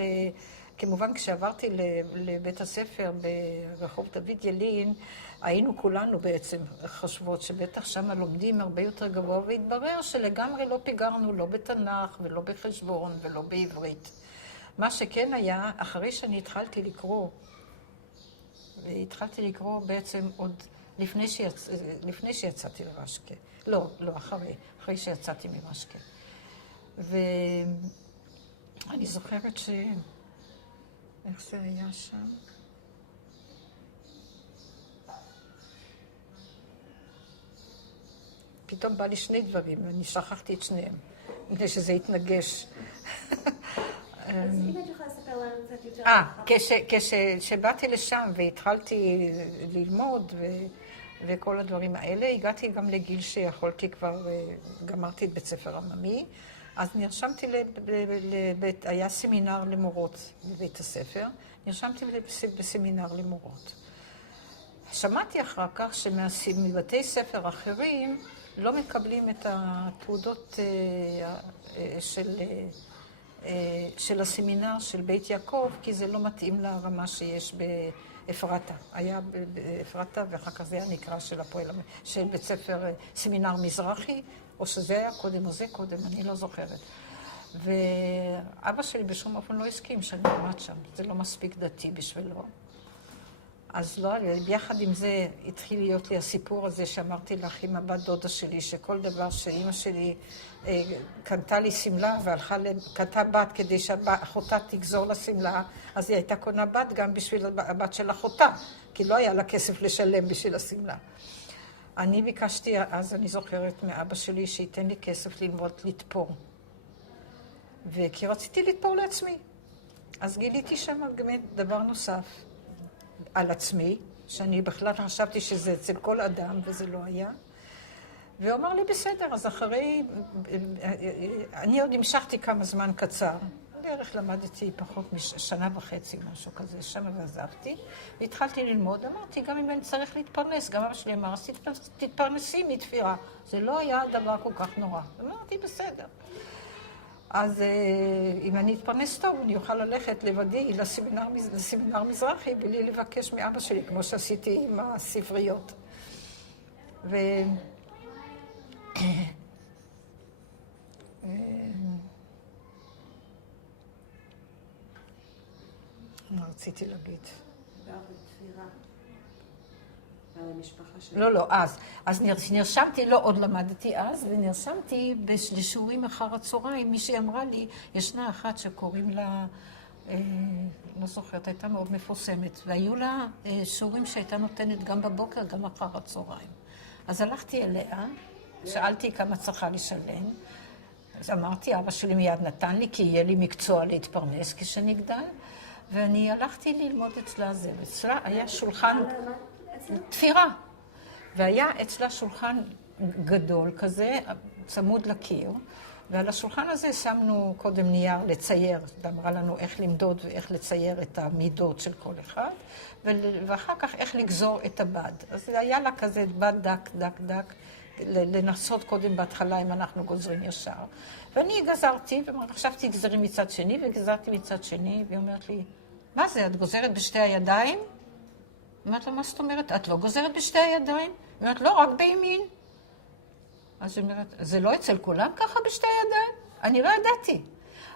לבית הספר ברחוב דוד ילין, היינו כולנו בעצם חושבות שבטח שם לומדים הרבה יותר גבוה, והתברר שלגמרי לא פיגרנו לא בתנ"ך ולא בחשבון ולא בעברית. מה שכן היה, אחרי שאני התחלתי לקרוא, והתחלתי לקרוא בעצם עוד לפני שיצאתי לרשקה. לא, אחרי שיצאתי מרשקה. ואני זוכרת איך זה היה שם? פתאום בא לי 2 דברים, ואני שכחתי את שניהם, מפני שזה התנגש. אז אם את יכולה לספר לנו קצת יותר... כשבאתי לשם והתחלתי ללמוד וכל הדברים האלה, הגעתי גם לגיל שיכולתי כבר, גמרתי את בית ספר עממי, אז נרשמתי היה סמינר למורות בבית הספר, נרשמתי בסמינר למורות. שמעתי אחר כך שמבתי ספר אחרים לא מקבלים את התעודות של הסמינר של בית יעקב, כי זה לא מתאים לרמה שיש באפרתה. היה באפרתה, ואחר כך זה היה נקרא של הפועל, של בית ספר סמינר מזרחי, או שזה היה קודם או זה קודם, אני לא זוכרת. ואבא שלי בשום אופן לא הסכים שאני עמד שם, זה לא מספיק דתי בשבילו. אז לא, ביחד עם זה התחיל להיות לי הסיפור הזה שאמרתי לך עם הבת דודה שלי, שכל דבר שאימא שלי קנתה לי סמלה קנתה בת כדי שאחותה תגזור לה סמלה, אז היא הייתה קונה בת גם בשביל הבת של אחותה, כי לא היה לה כסף לשלם בשביל הסמלה. אני ביקשתי, אז אני זוכרת מאבא שלי שייתן לי כסף ללמוד לתפור. וכי רציתי לתפור לעצמי. אז גיליתי שם באמת דבר נוסף על עצמי, שאני בכלל חשבתי שזה אצל כל אדם, וזה לא היה. והוא אמר לי, בסדר, אז אחרי... אני עוד המשכתי כמה זמן קצר. בערך למדתי פחות משנה וחצי, משהו כזה, שם ועזבתי. והתחלתי ללמוד, אמרתי, גם אם אני צריך להתפרנס, גם אבא שלי אמר, תתפרנסי מתפירה. זה לא היה דבר כל כך נורא. אמרתי, בסדר. אז אם אני אתפרנס טוב, אני אוכל ללכת לבדי לסמינר מזרחי, בלי לבקש מאבא שלי, כמו שעשיתי עם הספריות. מה רציתי להגיד? בתפירה. והמשפחה שלי. לא, אז נרשמתי, לא עוד למדתי אז, ונרשמתי לשיעורים אחר הצהריים. מישהי אמרה לי, ישנה אחת שקוראים לה, לא זוכרת, הייתה מאוד מפורסמת, והיו לה שיעורים שהייתה נותנת גם בבוקר, גם אחר הצהריים. אז הלכתי אליה, שאלתי כמה צריכה לשלם, אז אמרתי, אבא שלי מיד נתן לי, כי יהיה לי מקצוע להתפרנס כשנגדל, ואני הלכתי ללמוד אצלה זה, ואצלה היה שולחן תפירה, והיה אצלה שולחן גדול כזה, צמוד לקיר, ועל השולחן הזה שמנו קודם נייר לצייר, ואמרה לנו איך למדוד ואיך לצייר את המידות של כל אחד, ואחר כך איך לגזור את הבד. אז היה לה כזה בד דק, דק, דק, לנסות קודם בהתחלה אם אנחנו גוזרים ישר. ואני גזרתי, וחשבתי גזרי מצד שני, וגזרתי מצד שני, והיא אומרת לי, מה זה, את גוזרת בשתי הידיים? אמרת לה, מה זאת אומרת? את לא גוזרת בשתי הידיים? אמרת, לא, רק בימין. אז היא אומרת, זה לא אצל כולם ככה בשתי הידיים? אני לא ידעתי.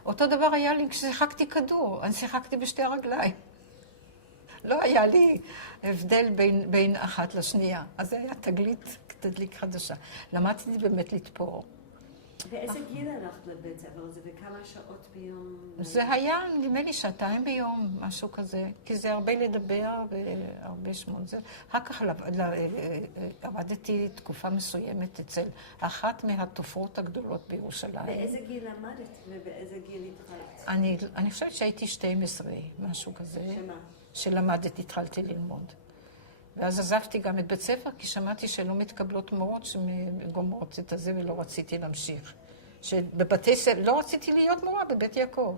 אותו דבר היה לי כששיחקתי כדור, אני שיחקתי בשתי הרגליים. לא היה לי הבדל בין אחת לשנייה. אז זה היה תגלית חדשה. למדתי באמת לתפור. באיזה גיל הלכת לבית ספר הזה וכמה שעות ביום? זה היה, נדמה לי, 2 ביום, משהו כזה. כי זה הרבה לדבר והרבה שמות. אחר כך עבדתי תקופה מסוימת אצל אחת מהתופרות הגדולות בירושלים. באיזה גיל למדת ובאיזה גיל התחלת? אני חושבת שהייתי 12, משהו כזה. שמה? שלמדתי, התחלתי ללמוד. ואז עזבתי גם את בית ספר, כי שמעתי שלא מתקבלות מורות שגומרות את הזה ולא רציתי להמשיך. שבבתי ספר, לא רציתי להיות מורה בבית יעקב.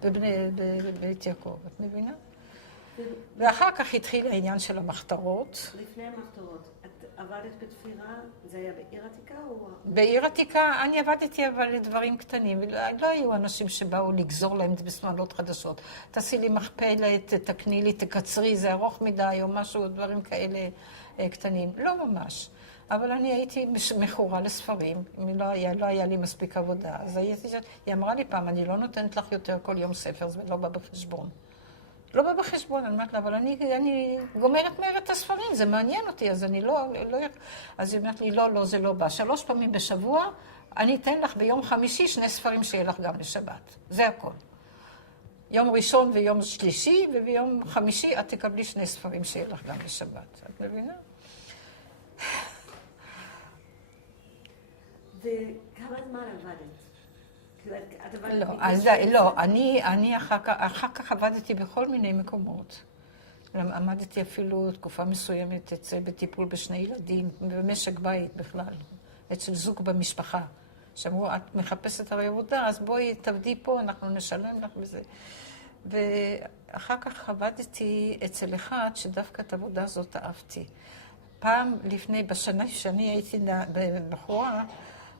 בבית יעקב, את מבינה? ואחר כך התחיל העניין של המחתרות. לפני המחתרות, את עבדת בתפירה, זה היה בעיר עתיקה או? בעיר עתיקה אני עבדתי אבל לדברים קטנים. לא היו אנשים שבאו לגזור להם בשמלות חדשות. תעשי לי מכפלת, תקני לי, תקצרי, זה ארוך מדי או משהו, דברים כאלה קטנים. לא ממש. אבל אני הייתי מכורה לספרים, לא היה לי מספיק עבודה. אז היא אמרה לי פעם, אני לא נותנת לך יותר כל יום ספר, זה לא בא בחשבון. לא בא בחשבון, אני אומרת לה, אבל אני גומרת מהר את הספרים, זה מעניין אותי, אז אני לא... אז היא אומרת לי, לא, זה לא בא. 3 פעמים בשבוע, אני אתן לך ביום חמישי 2 ספרים שיהיה לך גם לשבת. זה הכל. יום ראשון ויום שלישי, וביום חמישי את תקבלי 2 ספרים שיהיה לך גם לשבת. את מבינה? וכמה זמן עבדת? לא, אני אחר כך עבדתי בכל מיני מקומות. עמדתי אפילו תקופה מסוימת בטיפול ב2 ילדים, במשק בית בכלל, אצל זוג במשפחה. שאמרו, את מחפשת הרי עבודה, אז בואי תעבדי פה, אנחנו נשלם לך בזה. אחר כך עבדתי אצל אחד שדווקא את העבודה הזאת אהבתי. פעם לפני, בשנה שאני הייתי בחורה,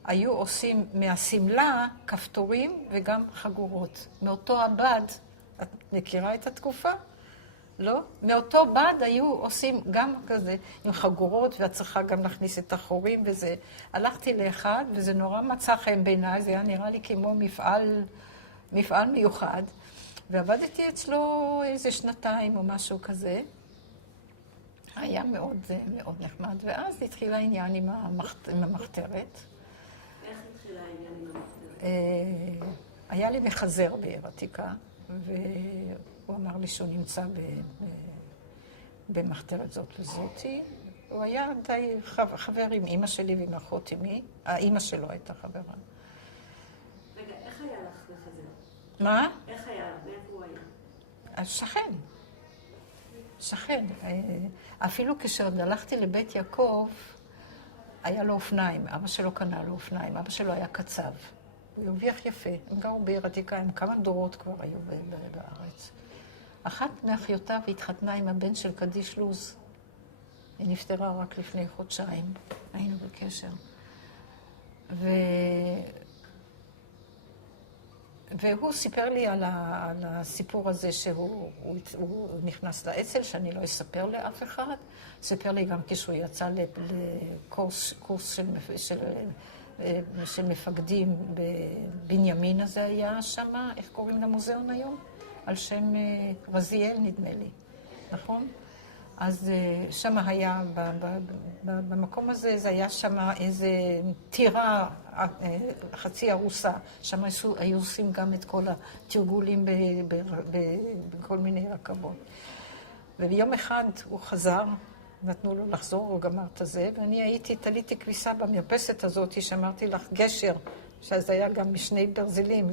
היו עושים מהסמלה כפתורים וגם חגורות. מאותו הבד, את מכירה את התקופה? לא? מאותו בד היו עושים גם כזה עם חגורות, ואת צריכה גם להכניס את החורים וזה. הלכתי לאחד, וזה נורא מצא חן בעיניי, זה היה נראה לי כמו מפעל מיוחד. ועבדתי אצלו איזה שנתיים או משהו כזה. היה מאוד, מאוד נחמד. ואז התחיל העניין עם המחתרת. איך התחיל העניין עם המחתרת? היה לי מחזר בעיר עתיקה, והוא אמר לי שהוא נמצא במחתרת זאת וזאתי. הוא היה די חבר עם אמא שלי ועם אחות אמי. האמא שלו הייתה חברה. רגע, איך היה לך לחזר? מה? איך היה? מאיפה הוא היה? שכן. שכן. אפילו כשעוד הלכתי לבית יעקב, היה לו אופניים. אבא שלו קנה לו אופניים. אבא שלו היה קצב. הוא הרוויח יפה. הם גרו בעיר עתיקה, הם כמה דורות כבר היו בארץ. אחת מאחיותיו התחתנה עם הבן של קדיש לוז. היא נפטרה רק לפני חודשיים. היינו בקשר. והוא סיפר לי על הסיפור הזה שהוא נכנס לאצ"ל, שאני לא אספר לאף אחד. סיפר לי גם כשהוא יצא לקורס של מפקדים בבנימין הזה היה שם, איך קוראים למוזיאון היום? על שם רזיאל נדמה לי, נכון? אז שם היה, במקום הזה, זה היה שם איזה טירה חצי ארוסה. שם היו עושים גם את כל התרגולים בכל מיני רכבות. וביום אחד הוא חזר, נתנו לו לחזור, הוא גמר את זה, ואני תליתי כביסה במרפסת הזאת, שאמרתי לך גשר, שזה היה גם משני ברזלים.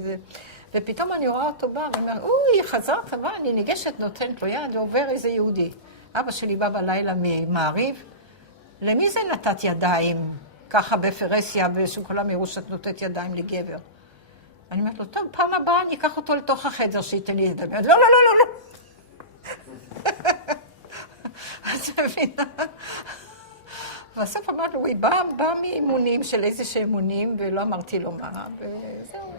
ופתאום אני רואה אותו בא, ואומר, אוי, חזרת, בא, אני ניגשת, נותנת לו יד, ועובר איזה יהודי. אבא שלי בא בלילה ממעריב, למי זה נתת ידיים ככה בפרסיה, ושכולם יראו שאת נותנת ידיים לגבר? אני אומרת לו, טוב, פעם הבאה אני אקח אותו לתוך החדר שייתן לי ידיים. לא, לא, לא, לא, לא. אז מבינה. והסוף אמרנו, הוא בא מאימונים של איזה שאימונים, ולא אמרתי לו מה, וזהו.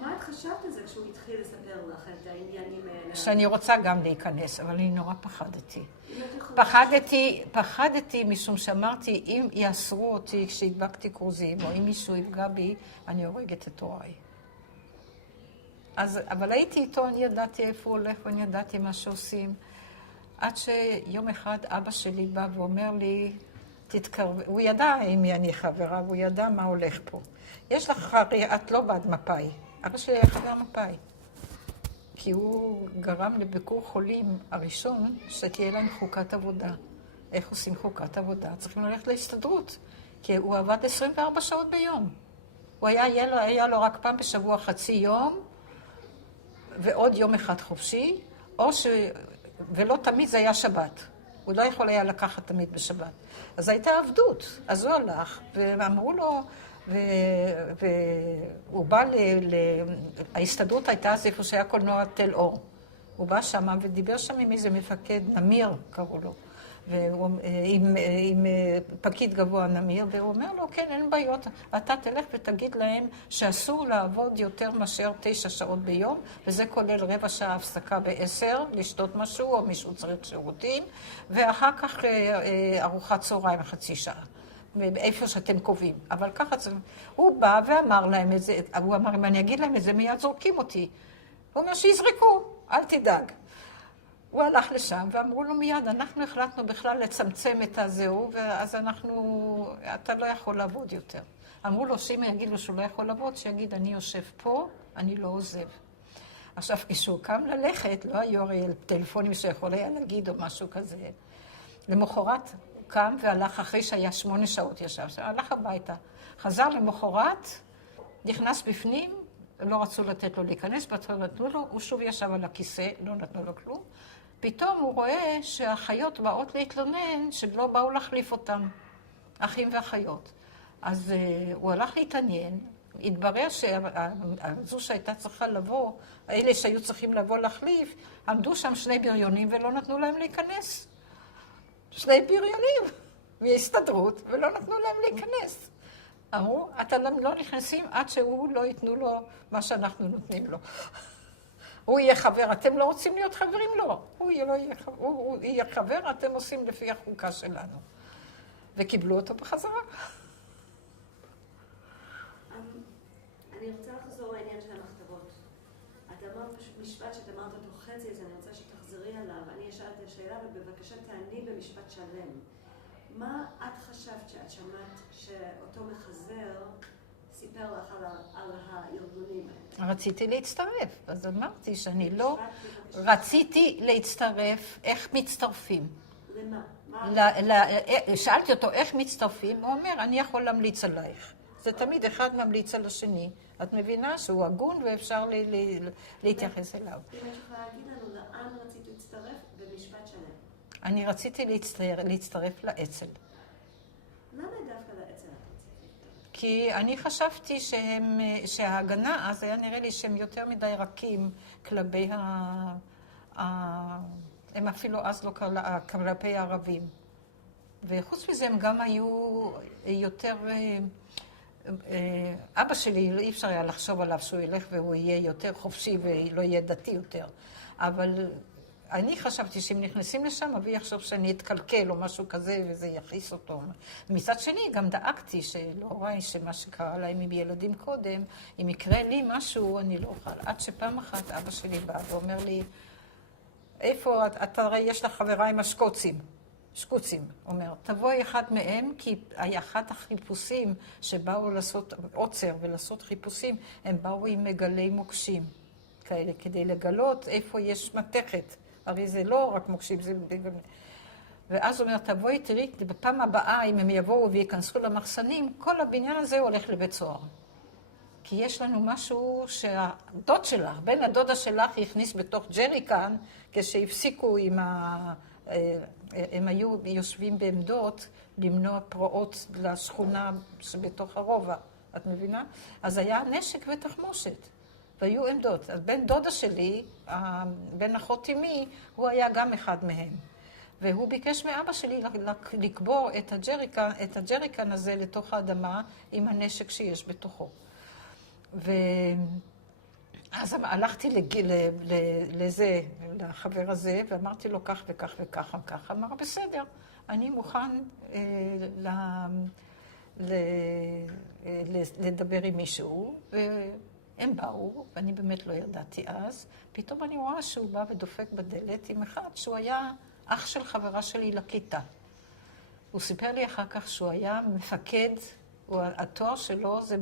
מה את חשבת על זה כשהוא התחיל לספר לך את העניינים האלה? שאני רוצה גם להיכנס, אבל אני נורא פחדתי. פחדתי משום שאמרתי, אם יאסרו אותי כשהדבקתי כרוזים, או אם מישהו יפגע בי, אני הורגת את הוריי. אבל הייתי איתו, אני ידעתי איפה הוא הולך, ואני ידעתי מה שעושים. עד שיום אחד אבא שלי בא ואומר לי, תתקרב, הוא ידע עם מי אני חברה, והוא ידע מה הולך פה. יש לך, את לא בעד מפאי. אבא שלי היה חבר מפאי. כי הוא גרם לביקור חולים הראשון שתהיה להם חוקת עבודה. איך עושים חוקת עבודה? צריכים ללכת להסתדרות. כי הוא עבד 24 שעות ביום. הוא היה לו רק פעם בשבוע חצי יום, ועוד יום אחד חופשי, ולא תמיד זה היה שבת. הוא לא יכול היה לקחת תמיד בשבת. אז הייתה עבדות. אז הוא הלך, ואמרו לו, והוא בא ההסתדרות הייתה אז איפה שהיה קולנוע תל אור. הוא בא שם ודיבר שם עם איזה מפקד, נמיר קראו לו, עם פקיד גבוה נמיר, והוא אומר לו, כן, אין בעיות, אתה תלך ותגיד להם שאסור לעבוד יותר מאשר 9 שעות ביום, וזה כולל רבע שעה הפסקה ב10, לשתות משהו, או מישהו צריך שירותים, ואחר כך ארוחת צהריים חצי שעה. איפה שאתם קובעים. אבל ככה זה... הוא בא ואמר להם את זה, הוא אמר, אם אני אגיד להם את זה, מיד זורקים אותי. הוא אומר, שיזרקו, אל תדאג. הוא הלך לשם ואמרו לו מיד, אנחנו החלטנו בכלל לצמצם את הזהו, ואז אתה לא יכול לעבוד יותר. אמרו לו, שאם יגידו שהוא לא יכול לעבוד, שיגיד, אני יושב פה, אני לא עוזב. עכשיו, כשהוא קם ללכת, לא היו הרי טלפונים שיכול היה להגיד או משהו כזה. למחרת, קם והלך אחרי שהיה 8 שעות ישב, הלך הביתה. חזר למחרת, נכנס בפנים, לא רצו לתת לו להיכנס, בהתחלה נתנו לו, הוא שוב ישב על הכיסא, לא נתנו לו כלום. פתאום הוא רואה שהאחיות באות להתלונן שלא באו להחליף אותם, אחים ואחיות. אז הוא הלך להתעניין, התברר שזו שהייתה צריכה לבוא, האלה שהיו צריכים לבוא להחליף, עמדו שם 2 בריונים ולא נתנו להם להיכנס. 2 בריונים מהסתדרות, ולא נתנו להם להיכנס. אמרו, אתם לא נכנסים עד שהוא לא ייתנו לו מה שאנחנו נותנים לו. הוא יהיה חבר, אתם לא רוצים להיות חברים? לא. הוא יהיה חבר, אתם עושים לפי החוקה שלנו. וקיבלו אותו בחזרה. אני רוצה לחזור לעניין של המכתבות. את אמרת משפט שאת אמרת אותו חצי, אז אני רוצה שתחזרי עליו. אני אשאל את השאלה, ובבקשה תעני במשפט שלם. מה את חשבת שאת שמעת שאותו מחזר סיפר לך על הארגונים האלה? רציתי להצטרף, אז אמרתי שאני לא... רציתי להצטרף, איך מצטרפים? למה? שאלתי אותו איך מצטרפים, הוא אומר, אני יכול להמליץ עלייך. זה תמיד אחד ממליץ על השני. את מבינה שהוא הגון ואפשר להתייחס אליו. אם את יכולה להגיד לנו לאן רצית להצטרף במשפט שלם. אני רציתי להצטרף לאצ"ל. למה דווקא לאצ"ל את רצית? כי אני חשבתי שההגנה, אז היה נראה לי שהם יותר מדי רכים כלפי הם אפילו אז לא כלפי הערבים. וחוץ מזה הם גם היו יותר... אבא שלי, אי אפשר היה לחשוב עליו שהוא ילך והוא יהיה יותר חופשי ולא יהיה דתי יותר. אבל אני חשבתי שהם נכנסים לשם, אבי יחשוב שאני אתקלקל או משהו כזה וזה יכעיס אותו. מצד שני, גם דאגתי שלא רואה שמה שקרה להם עם ילדים קודם, אם יקרה לי משהו, אני לא אוכל. עד שפעם אחת אבא שלי בא ואומר לי, איפה, אתה הרי יש לך חברה עם השקוצים. שקוצים, אומר, תבואי אחד מהם, כי אחת החיפושים שבאו לעשות עוצר ולעשות חיפושים, הם באו עם מגלי מוקשים כאלה, כדי לגלות איפה יש מתכת. הרי זה לא רק מוקשים, זה... ואז הוא אומר, תבואי, תראי, בפעם הבאה, אם הם יבואו וייכנסו למחסנים, כל הבניין הזה הולך לבית סוהר. כי יש לנו משהו שהדוד שלך, בן הדודה שלך, הכניס בתוך ג'ריקן, כשהפסיקו עם הם היו יושבים בעמדות למנוע פרעות לשכונה שבתוך הרובע, את מבינה? אז היה נשק ותחמושת, והיו עמדות. אז בן דודה שלי, בן אחות אמי, הוא היה גם אחד מהם. והוא ביקש מאבא שלי לקבור את הג'ריקן הזה לתוך האדמה עם הנשק שיש בתוכו. אז הלכתי לזה, לחבר הזה, ואמרתי לו כך וכך וכך וכך. אמר, בסדר, אני מוכן לדבר עם מישהו, והם באו, ואני באמת לא ידעתי אז. פתאום אני רואה שהוא בא ודופק בדלת עם אחד שהוא היה אח של חברה שלי לכיתה. הוא סיפר לי אחר כך שהוא היה מפקד, התואר שלו זה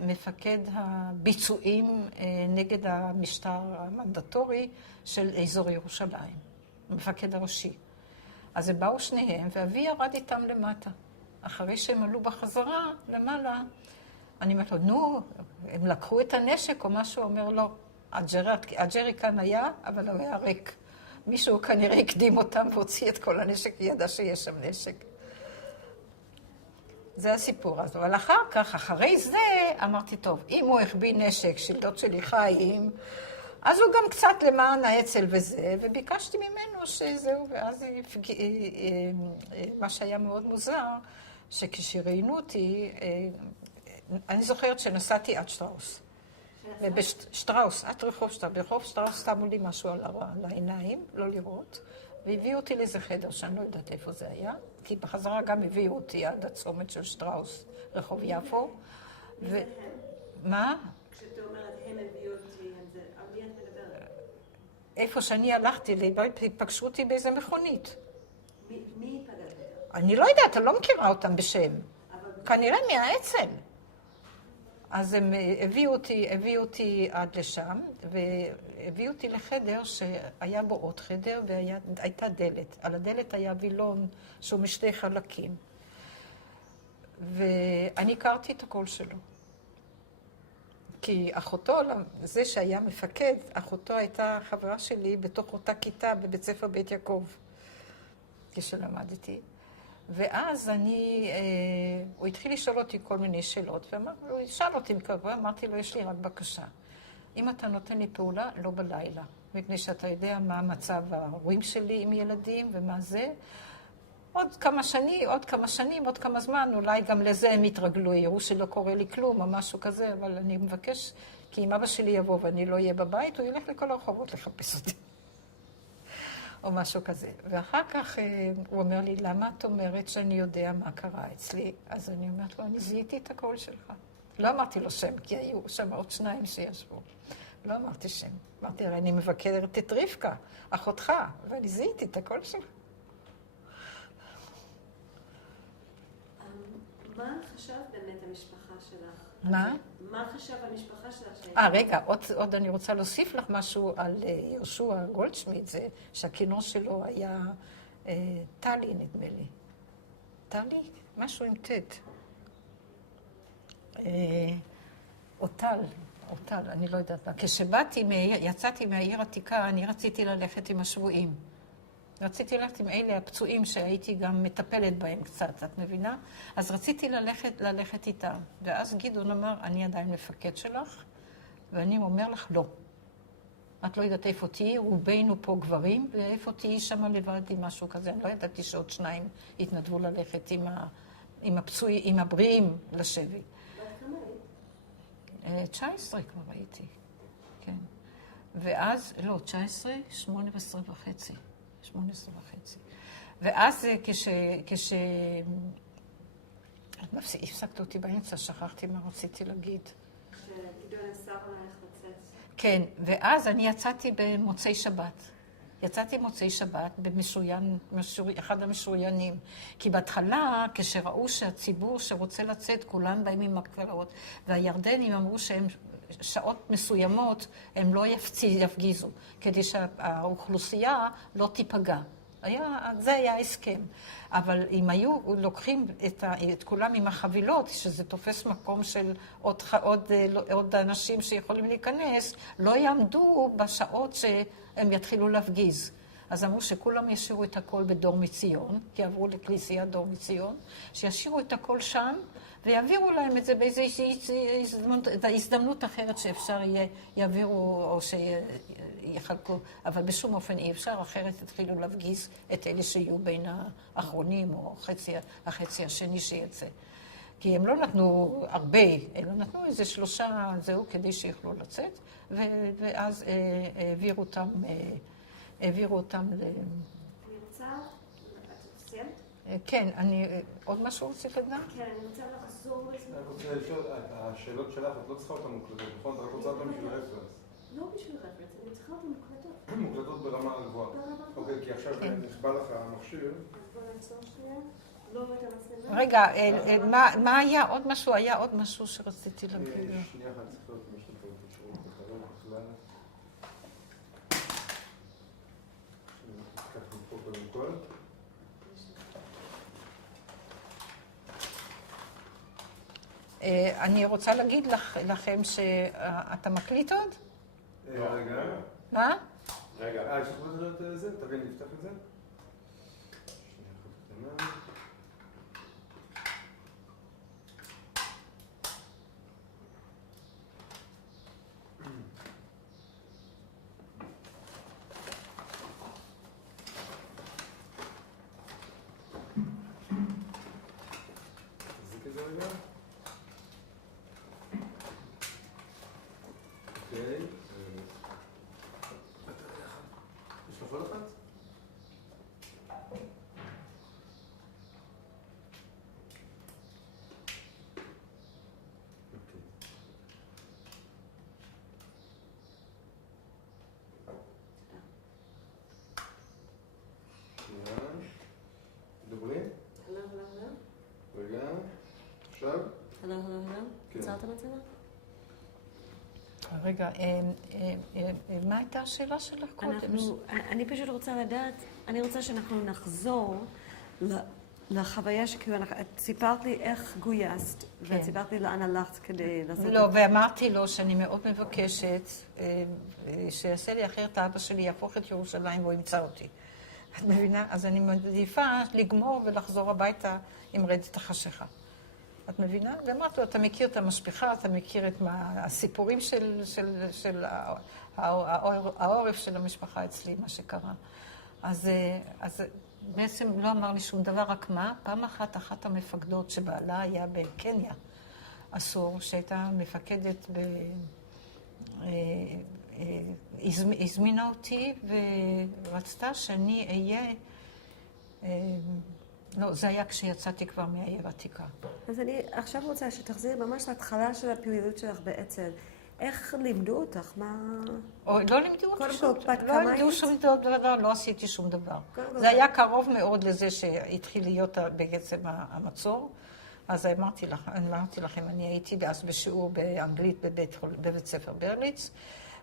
מפקד הביצועים נגד המשטר המנדטורי של אזור ירושלים, מפקד הראשי. אז הם באו שניהם, ואבי ירד איתם למטה. אחרי שהם עלו בחזרה למעלה, אני אומרת לו, נו, הם לקחו את הנשק או משהו? אומר לו, הג'ריקן היה, אבל הוא היה ריק. מישהו כנראה הקדים אותם והוציא את כל הנשק, וידע שיש שם נשק. זה הסיפור הזה. אבל אחר כך, אחרי זה, אמרתי, טוב, אם הוא החביא נשק של דוד שלי חיים, אז הוא גם קצת למען האצ"ל וזה, וביקשתי ממנו שזהו, ואז מה שהיה מאוד מוזר, שכשראיינו אותי, אני זוכרת שנסעתי עד שטראוס. ובשטראוס, עד רחוב שטראוס, ברחוב שטראוס שמו לי משהו על העיניים, לא לראות, והביאו אותי לאיזה חדר שאני לא יודעת איפה זה היה, כי בחזרה גם הביאו אותי עד הצומת של שטראוס, רחוב יפו. מה? כשאתה אומרת, הם הביאו אותי, על מי את מדברת? איפה שאני הלכתי, פגשו אותי באיזה מכונית. מי פגש אותך? אני לא יודעת, אני לא מכירה אותם בשם. כנראה מהאצ"ל. אז הם הביאו אותי עד לשם, והביאו אותי לחדר שהיה בו עוד חדר, והייתה דלת. על הדלת היה וילון שהוא משתי חלקים. ואני הכרתי את הקול שלו. כי אחותו, זה שהיה מפקד, אחותו הייתה חברה שלי בתוך אותה כיתה בבית ספר בית יעקב, כשלמדתי. ואז הוא התחיל לשאול אותי כל מיני שאלות, והוא שאל אותי מקרוב, אמרתי לו, יש לי רק בקשה. אם אתה נותן לי פעולה, לא בלילה. מפני שאתה יודע מה מצב ההורים שלי עם ילדים ומה זה. עוד כמה זמן, אולי גם לזה הם יתרגלו, יראו שלא קורה לי כלום או משהו כזה, אבל אני מבקש, כי אם אבא שלי יבוא ואני לא אהיה בבית, הוא ילך לכל הרחובות לחפש אותי. או משהו כזה. ואחר כך הוא אומר לי, למה את אומרת שאני יודע מה קרה אצלי? אז אני אומרת לו, אני זיהיתי את הקול שלך. לא אמרתי לו שם, כי היו שם עוד שניים שישבו. לא אמרתי שם. אמרתי, הרי אני מבקרת את רבקה, אחותך, ואני זיהיתי את הקול שלך. מה חשב באמת המשפחה שלך? מה? מה חשב המשפחה שלך? רגע, עוד אני רוצה להוסיף לך משהו על יהושע גולדשמידט, זה שהכינוי שלו היה טלי, נדמה לי. טלי? משהו עם ט'. או טל, אני לא יודעת מה. יצאתי מהעיר עתיקה, אני רציתי ללכת עם השבויים. רציתי ללכת עם אלה הפצועים שהייתי גם מטפלת בהם קצת, את מבינה? אז רציתי ללכת איתם. ואז גדעון אמר, אני עדיין מפקד שלך, ואני אומר לך, לא. את לא יודעת איפה תהיי, רובנו פה גברים, ואיפה תהיי שם לבד עם משהו כזה. אני לא ידעתי שעוד שניים התנדבו ללכת עם הבריאים לשבי. 19 כבר הייתי, כן. ואז, לא, 19, 18 וחצי. ואז הפסקת אותי באמצע, שכחתי מה רציתי להגיד. שגדעון אסר עלייך לצאת. כן, ואז אני יצאתי במוצאי שבת, אחד המשוריינים. כי בהתחלה, כשראו שהציבור שרוצה לצאת, כולם באים עם מקלות, והירדנים אמרו שהם שעות מסוימות, הם לא יפגיזו, כדי שהאוכלוסייה לא תיפגע. זה היה הסכם. אבל אם היו לוקחים את כולם עם החבילות, שזה תופס מקום של עוד אנשים שיכולים להיכנס, לא יעמדו בשעות שהם יתחילו להפגיז. אז אמרו שכולם ישאירו את הכל בדור מציון, כי עברו לכנסיית דור מציון, שישאירו את הכל שם, ויעבירו להם את זה באיזו הזדמנות אחרת שאפשר יעבירו או שיחלקו, אבל בשום אופן אי אפשר, אחרת התחילו להפגיז את אלה שיהיו בין האחרונים או החצי השני שיצא. כי הם לא נתנו הרבה, הם נתנו איזה 3, זהו, כדי שיוכלו לצאת, ואז העבירו אותם ל... אני רוצה... את סיימת? כן, עוד משהו רצית לדעת? כן, אני רוצה לחזור לזה. אני רוצה לשאול, השאלות שלך, את לא צריכה אותן מוקלטות, נכון? את רק רוצה אותן בשביל הרפרנס. לא בשביל רפרנס, אני צריכה אותן מוקלטות. מוקלטות ברמה גבוהה. אוקיי, כי עכשיו נכבה לך המכשיר. אז בוא נעצור שנייה. לא את המצלמה. רגע, מה היה עוד משהו? היה עוד משהו שרציתי להגיד. שנייה אחת, צריך להיות משהו פה בשירות בחלום בכלל. ניקח מפה קודם כל. אני רוצה להגיד לכם שאתה מקליט עוד? רגע. מה? רגע. יש לך את זה? תביא, נפתח את זה. שנייה אחת קטנה. תחזיק את זה רגע. אוקיי. יש לך עוד אחת? אוקיי. שנייה. דברי. הלו. רגע. עכשיו? הלו. כן. עצרת המצלמה? רגע, מה הייתה השאלה שלך קודם? אני פשוט רוצה לדעת, אני רוצה שאנחנו נחזור לחוויה שכאילו, את סיפרת לי איך גויסת, ואת סיפרת לי לאן הלכת כדי לעשות... לא, ואמרתי לו שאני מאוד מבקשת שיעשה לי אחרת, האבא שלי יהפוך את ירושלים והוא ימצא אותי. את מבינה? אז אני מעדיפה לגמור ולחזור הביתה עם רדת החשיכה. את מבינה? ואמרתי לו, אתה מכיר את המשפחה, אתה מכיר את הסיפורים של העורף של המשפחה אצלי, מה שקרה. אז בעצם לא אמר לי שום דבר, רק מה? פעם אחת המפקדות שבעלה היה בקניה, אסור, שהייתה מפקדת הזמינה אותי ורצתה שאני אהיה, לא, זה היה כשיצאתי כבר מהעיר העתיקה. אז אני עכשיו רוצה שתחזירי ממש להתחלה של הפעילות שלך באצ"ל. איך לימדו אותך? מה... לא לימדו אותי שום דבר. לא לימדו שום דבר, לא עשיתי שום דבר. זה היה קרוב מאוד לזה שהתחיל להיות בעצם המצור. אז אמרתי לכם, אני הייתי אז בשיעור באנגלית בבית ספר ברליץ,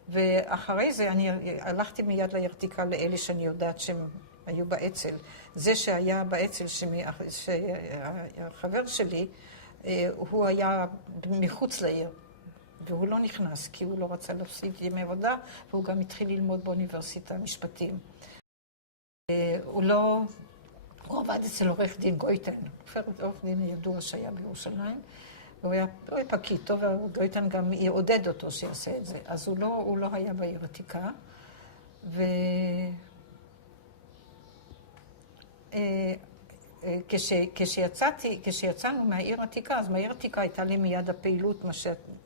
ואחרי זה אני הלכתי מיד לעיר העתיקה לאלה שאני יודעת שהם היו באצ"ל. זה שהיה באצ"ל, שהחבר שלי, הוא היה מחוץ לעיר, והוא לא נכנס, כי הוא לא רצה להפסיד ימי עבודה, והוא גם התחיל ללמוד באוניברסיטה משפטים. הוא עבד אצל עורך דין גויטן, עורך דין ידוע שהיה בירושלים, והוא היה פקיד טוב, וגויטן גם יעודד אותו שיעשה את זה. אז הוא לא היה בעיר העתיקה, כשיצאנו מהעיר העתיקה, אז מהעיר העתיקה הייתה לי מיד הפעילות,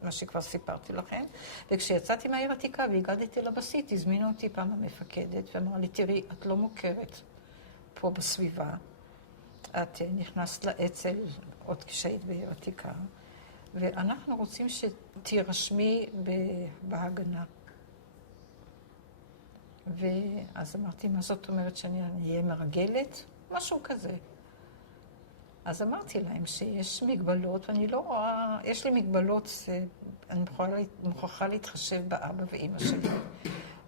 מה שכבר סיפרתי לכם, וכשיצאתי מהעיר העתיקה והגעתי לבסיס, הזמינו אותי פעם המפקדת, ואמרה לי, תראי, את לא מוכרת פה בסביבה, את נכנסת לאצ"ל עוד כשהיית בעיר העתיקה, ואנחנו רוצים שתירשמי בהגנה. ואז אמרתי, מה זאת אומרת שאני אהיה מרגלת? משהו כזה. אז אמרתי להם שיש מגבלות, ואני לא רואה, יש לי מגבלות, אני מוכרחה להתחשב באבא ואמא שלי,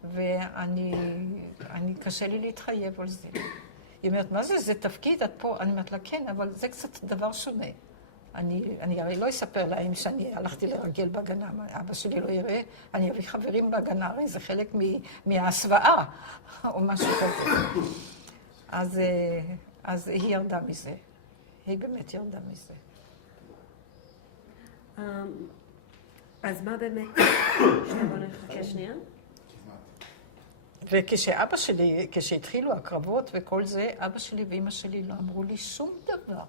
ואני קשה לי להתחייב על זה. היא אומרת, מה זה? זה תפקיד, את פה? אני אומרת לה, כן, אבל זה קצת דבר שונה. אני הרי לא אספר להם שאני הלכתי לרגל בהגנה, אבא שלי לא יראה, אני אביא חברים בהגנה, הרי זה חלק מההסוואה, או משהו כזה. אז היא ירדה מזה. היא באמת ירדה מזה. אז מה באמת? בוא נחכה שנייה. וכשאבא שלי, כשהתחילו הקרבות וכל זה, אבא שלי ואמא שלי לא אמרו לי שום דבר.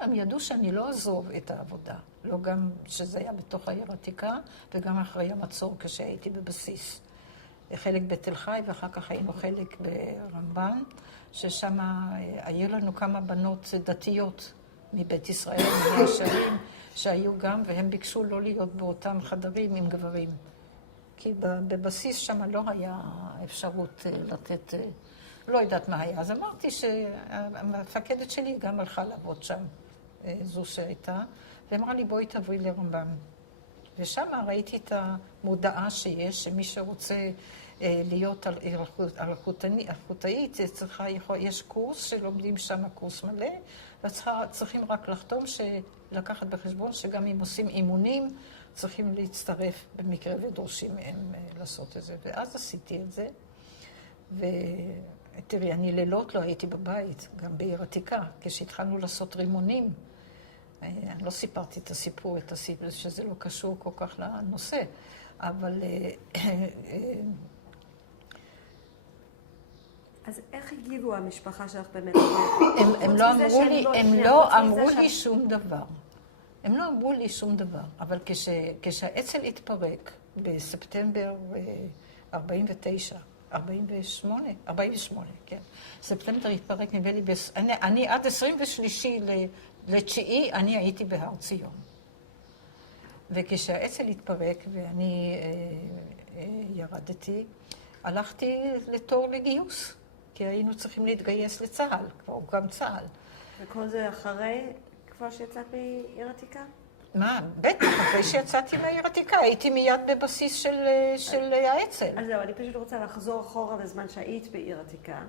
הם ידעו שאני לא אעזוב את העבודה. לא גם שזה היה בתוך העיר העתיקה, וגם אחרי המצור כשהייתי בבסיס. חלק בתל חי, ואחר כך היינו חלק ברמב"ן, ששם היו לנו כמה בנות דתיות מבית ישראל, מהשרים, שהיו גם, והם ביקשו לא להיות באותם חדרים עם גברים. כי בבסיס שם לא היה אפשרות לתת, לא יודעת מה היה. אז אמרתי שהמפקדת שלי גם הלכה לעבוד שם, זו שהייתה, ואמרה לי, בואי תבואי לרמב"ם. ושם ראיתי את המודעה שיש, שמי שרוצה להיות אלחוטאית, יש קורס שלומדים שם קורס מלא, וצריכים רק לחתום לקחת בחשבון שגם אם עושים אימונים, צריכים להצטרף במקרה ודורשים מהם לעשות את זה. ואז עשיתי את זה. ותראי, אני לילות לא הייתי בבית, גם בעיר עתיקה, כשהתחלנו לעשות רימונים. אני לא סיפרתי את הסיפור, שזה לא קשור כל כך לנושא, אבל... אז איך הגיבו המשפחה שלך באמת? הם לא אמרו לי שום דבר. הם לא אמרו לי שום דבר, אבל כשהאצ"ל התפרק בספטמבר 48, כן. ספטמבר התפרק, נדמה לי, אני עד 23/9 אני הייתי בהר ציון. וכשהאצ"ל התפרק ואני ירדתי, הלכתי לתור לגיוס, כי היינו צריכים להתגייס לצה"ל, כבר הוקם צה"ל. וכל זה אחרי כבר שיצאת מעיר עתיקה? מה? בטח, אחרי שיצאתי מהעיר עתיקה, הייתי מיד בבסיס של האצ"ל. אז זהו, אני פשוט רוצה לחזור אחורה לזמן שהיית בעיר עתיקה.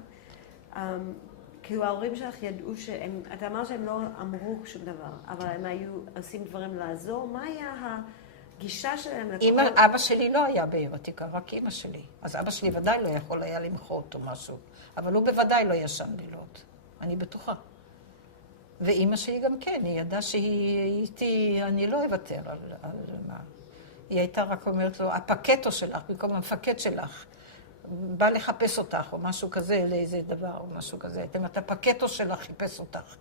כאילו ההורים שלך ידעו שהם, אתה אמר שהם לא אמרו שום דבר, אבל הם היו עושים דברים לעזור. מה היה הגישה שלהם אבא שלי לא היה בעיר עתיקה, רק אמא שלי. אז אבא שלי ודאי לא יכול היה למחות או משהו. אבל הוא בוודאי לא ישן לילות. אני בטוחה. ואמא שלי גם כן, היא ידעה שהיא איתי, אני לא אוותר על מה. היא הייתה רק אומרת לו, הפקטו שלך, במקום המפקד שלך, בא לחפש אותך, או משהו כזה, לאיזה דבר, או משהו כזה. אתם, הפקטו שלך חיפש אותך.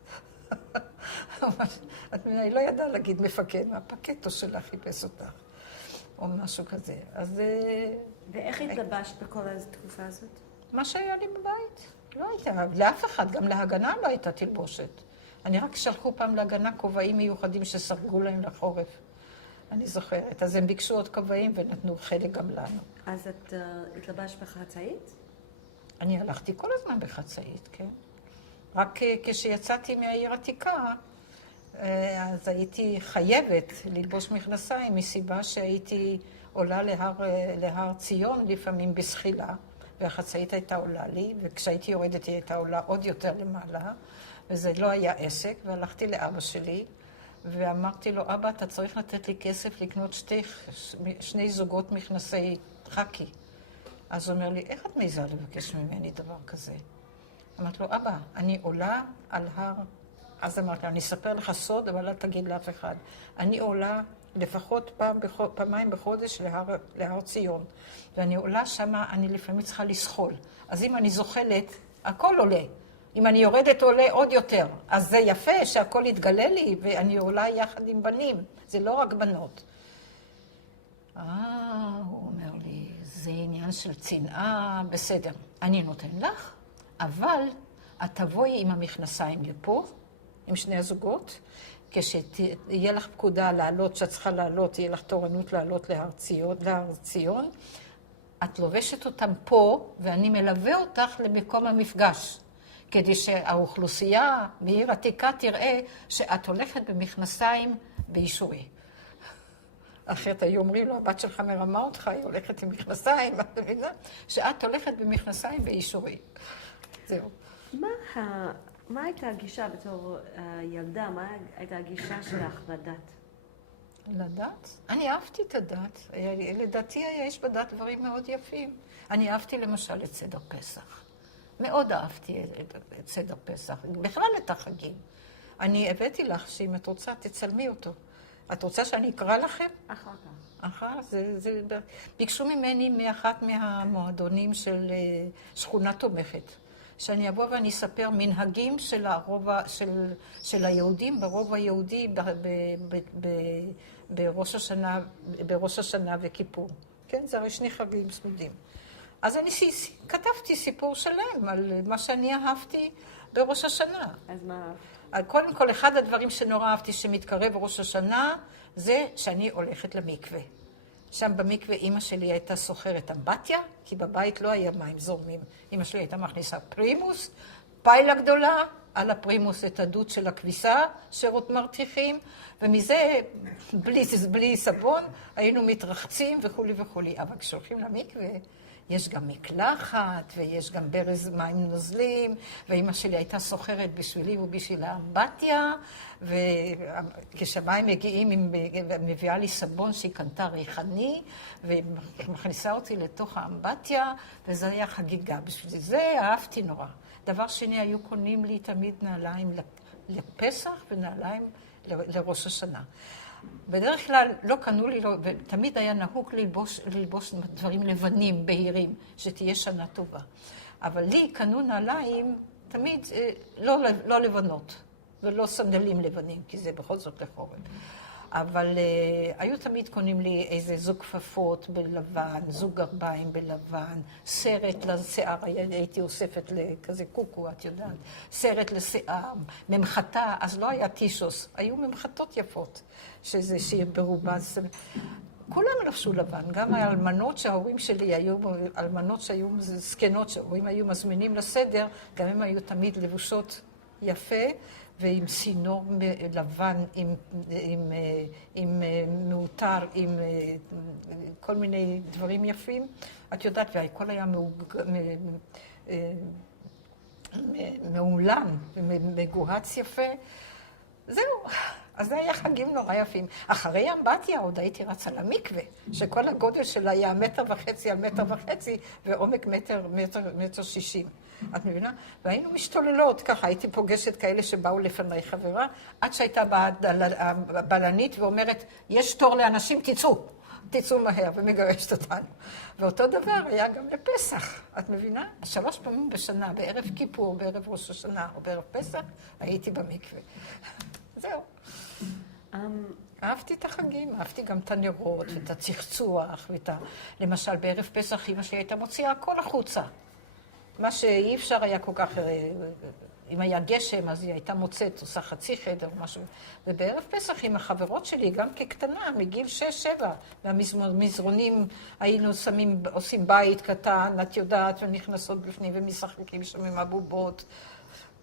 היא לא ידעה להגיד מפקד, הפקטו שלך חיפש אותך, או משהו כזה. אז... ואיך התלבשת בכל התקופה הזאת? מה שהיה לי בבית. לא הייתה, לאף אחד, גם להגנה לא הייתה תלבושת. אני רק שלחו פעם להגנה כובעים מיוחדים שסרגו להם לחורף. אני זוכרת. אז הם ביקשו עוד כובעים ונתנו חלק גם לנו. אז את התלבשת בחצאית? אני הלכתי כל הזמן בחצאית, כן. רק כשיצאתי מהעיר עתיקה, אז הייתי חייבת ללבוש מכנסיים, מסיבה שהייתי עולה להר ציון, לפעמים בסחילה, והחצאית הייתה עולה לי, וכשהייתי יורדת היא הייתה עולה עוד יותר למעלה, וזה לא היה עסק, והלכתי לאבא שלי, ואמרתי לו, אבא, אתה צריך לתת לי כסף לקנות שני זוגות מכנסי חקי. אז הוא אומר לי, איך את מעיזה לבקש ממני דבר כזה? אמרתי לו, אבא, אני עולה על הר... אז אמרתי לו, אני אספר לך סוד, אבל אל תגיד לאף אחד. אני עולה לפחות פעמיים בחודש להר ציון. ואני עולה שמה, אני לפעמים צריכה לסחול. אז אם אני זוחלת, הכל עולה. אם אני יורדת, עולה עוד יותר. אז זה יפה שהכל יתגלה לי, ואני עולה יחד עם בנים. זה לא רק בנות. הוא אומר לי, זה עניין של צנעה, בסדר. אני נותן לך, אבל את תבואי עם המכנסיים לפה, עם שני הזוגות, כשתהיה לך פקודה לעלות, שאת צריכה לעלות, תהיה לך תורנות לעלות להר ציון, את לובשת אותם פה, ואני מלווה אותך למקום המפגש, כדי שהאוכלוסייה בעיר עתיקה תראה שאת הולכת במכנסיים באישורי. אחרת היו אומרים לו, הבת שלך מרמה אותך, היא הולכת עם מכנסיים, את מבינה? שאת הולכת במכנסיים באישורי. זהו. מה הייתה הגישה בתור ילדה? מה הייתה הגישה שלך לדת? לדת? אני אהבתי את הדת. לדעתי יש בדת דברים מאוד יפים. אני אהבתי למשל את סדר פסח. מאוד אהבתי את סדר פסח. בכלל את החגים. אני הבאתי לך שאם את רוצה, תצלמי אותו. את רוצה שאני אקרא לכם? אחר כך. ביקשו ממני מאחת מהמועדונים של שכונה תומכת. שאני אבוא ואני אספר מנהגים של היהודים ברוב היהודי בראש השנה וכיפור. כן, זה הרי שני חגים סמודים. אז אני כתבתי סיפור שלם על מה שאני אהבתי בראש השנה. אז מה? קודם כל, אחד הדברים שנורא אהבתי שמתקרב בראש השנה, זה שאני הולכת למקווה. שם במקווה אמא שלי הייתה סוחרת אמבטיה, כי בבית לא היה מים זורמים. אמא שלי הייתה מכניסה פרימוס, פיילה גדולה, על הפרימוס את הדוד של הכביסה, שירות מרתיחים, ומזה, בלי סבון, היינו מתרחצים וכו' וכו'. אבל כשהולכים למקווה, יש גם מקלחת, ויש גם ברז מים נוזלים, ואמא שלי הייתה סוחרת בשבילי ובשביל האמבטיה, וכשהמים מגיעים, מביאה לי סבון שהיא קנתה ריחני, ומכניסה אותי לתוך האמבטיה, וזה היה חגיגה. בשביל זה אהבתי נורא. דבר שני, היו קונים לי תמיד נעליים לפסח ונעליים לראש השנה. בדרך כלל לא קנו לי, ותמיד היה נהוג ללבוש דברים לבנים, בהירים, שתהיה שנה טובה. אבל לי קנו נעליים תמיד לא לבנות, ולא סנדלים לבנים, כי זה בכל זאת לחורף. אבל היו תמיד קונים לי איזה זוג כפפות בלבן, זוג גרביים בלבן, סרט לשיער, הייתי אוספת לכזה קוקו, את יודעת, סרט לשיער, ממחטה, אז לא היה טישוס, היו ממחטות יפות, שזה שיהיה ברובס. כולם לבשו לבן, גם האלמנות שההורים שלי היו, אלמנות שהיו זקנות, שההורים היו מזמינים לסדר, גם הם היו תמיד לבושות יפה, ועם סינור לבן, עם מאותר, עם כל מיני דברים יפים. את יודעת, והכל היה מאולן, מגוהץ יפה. זהו, אז זה היה חגים נורא יפים. אחרי אמבטיה עוד הייתי רצה למקווה, שכל הגודל שלה היה 1.5 מטר על 1.5 ועומק 1.60 מטר. את מבינה? והיינו משתוללות, ככה הייתי פוגשת כאלה שבאו לפני חברה, עד שהייתה הבלנית ואומרת, יש תור לאנשים, תצאו מהר, ומגרשת אותנו. ואותו דבר היה גם לפסח, את מבינה? 3 פעמים בשנה, בערב כיפור, בערב ראש השנה או בערב פסח, הייתי במקווה. זהו. אהבתי את החגים, אהבתי גם את הנרות, את הצחצוח, למשל בערב פסח אמא שלי הייתה מוציאה הכל החוצה. מה שאי אפשר היה כל כך, אם היה גשם, אז היא הייתה מוצאת, עושה חצי חדר או משהו. ובערב פסח עם החברות שלי, גם כקטנה, מגיל 6-7, והמזרונים היינו עושים בית קטן, את יודעת, ונכנסות בפנים ומשחקים שם עם הבובות.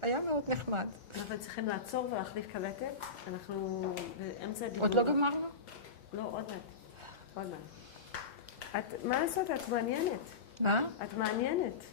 היה מאוד נחמד. אנחנו צריכים לעצור ולהחליף קלטת. אנחנו באמצע דיבור. עוד לא גמרנו? לא, עוד מעט. מה לעשות? את מעניינת. מה? את מעניינת.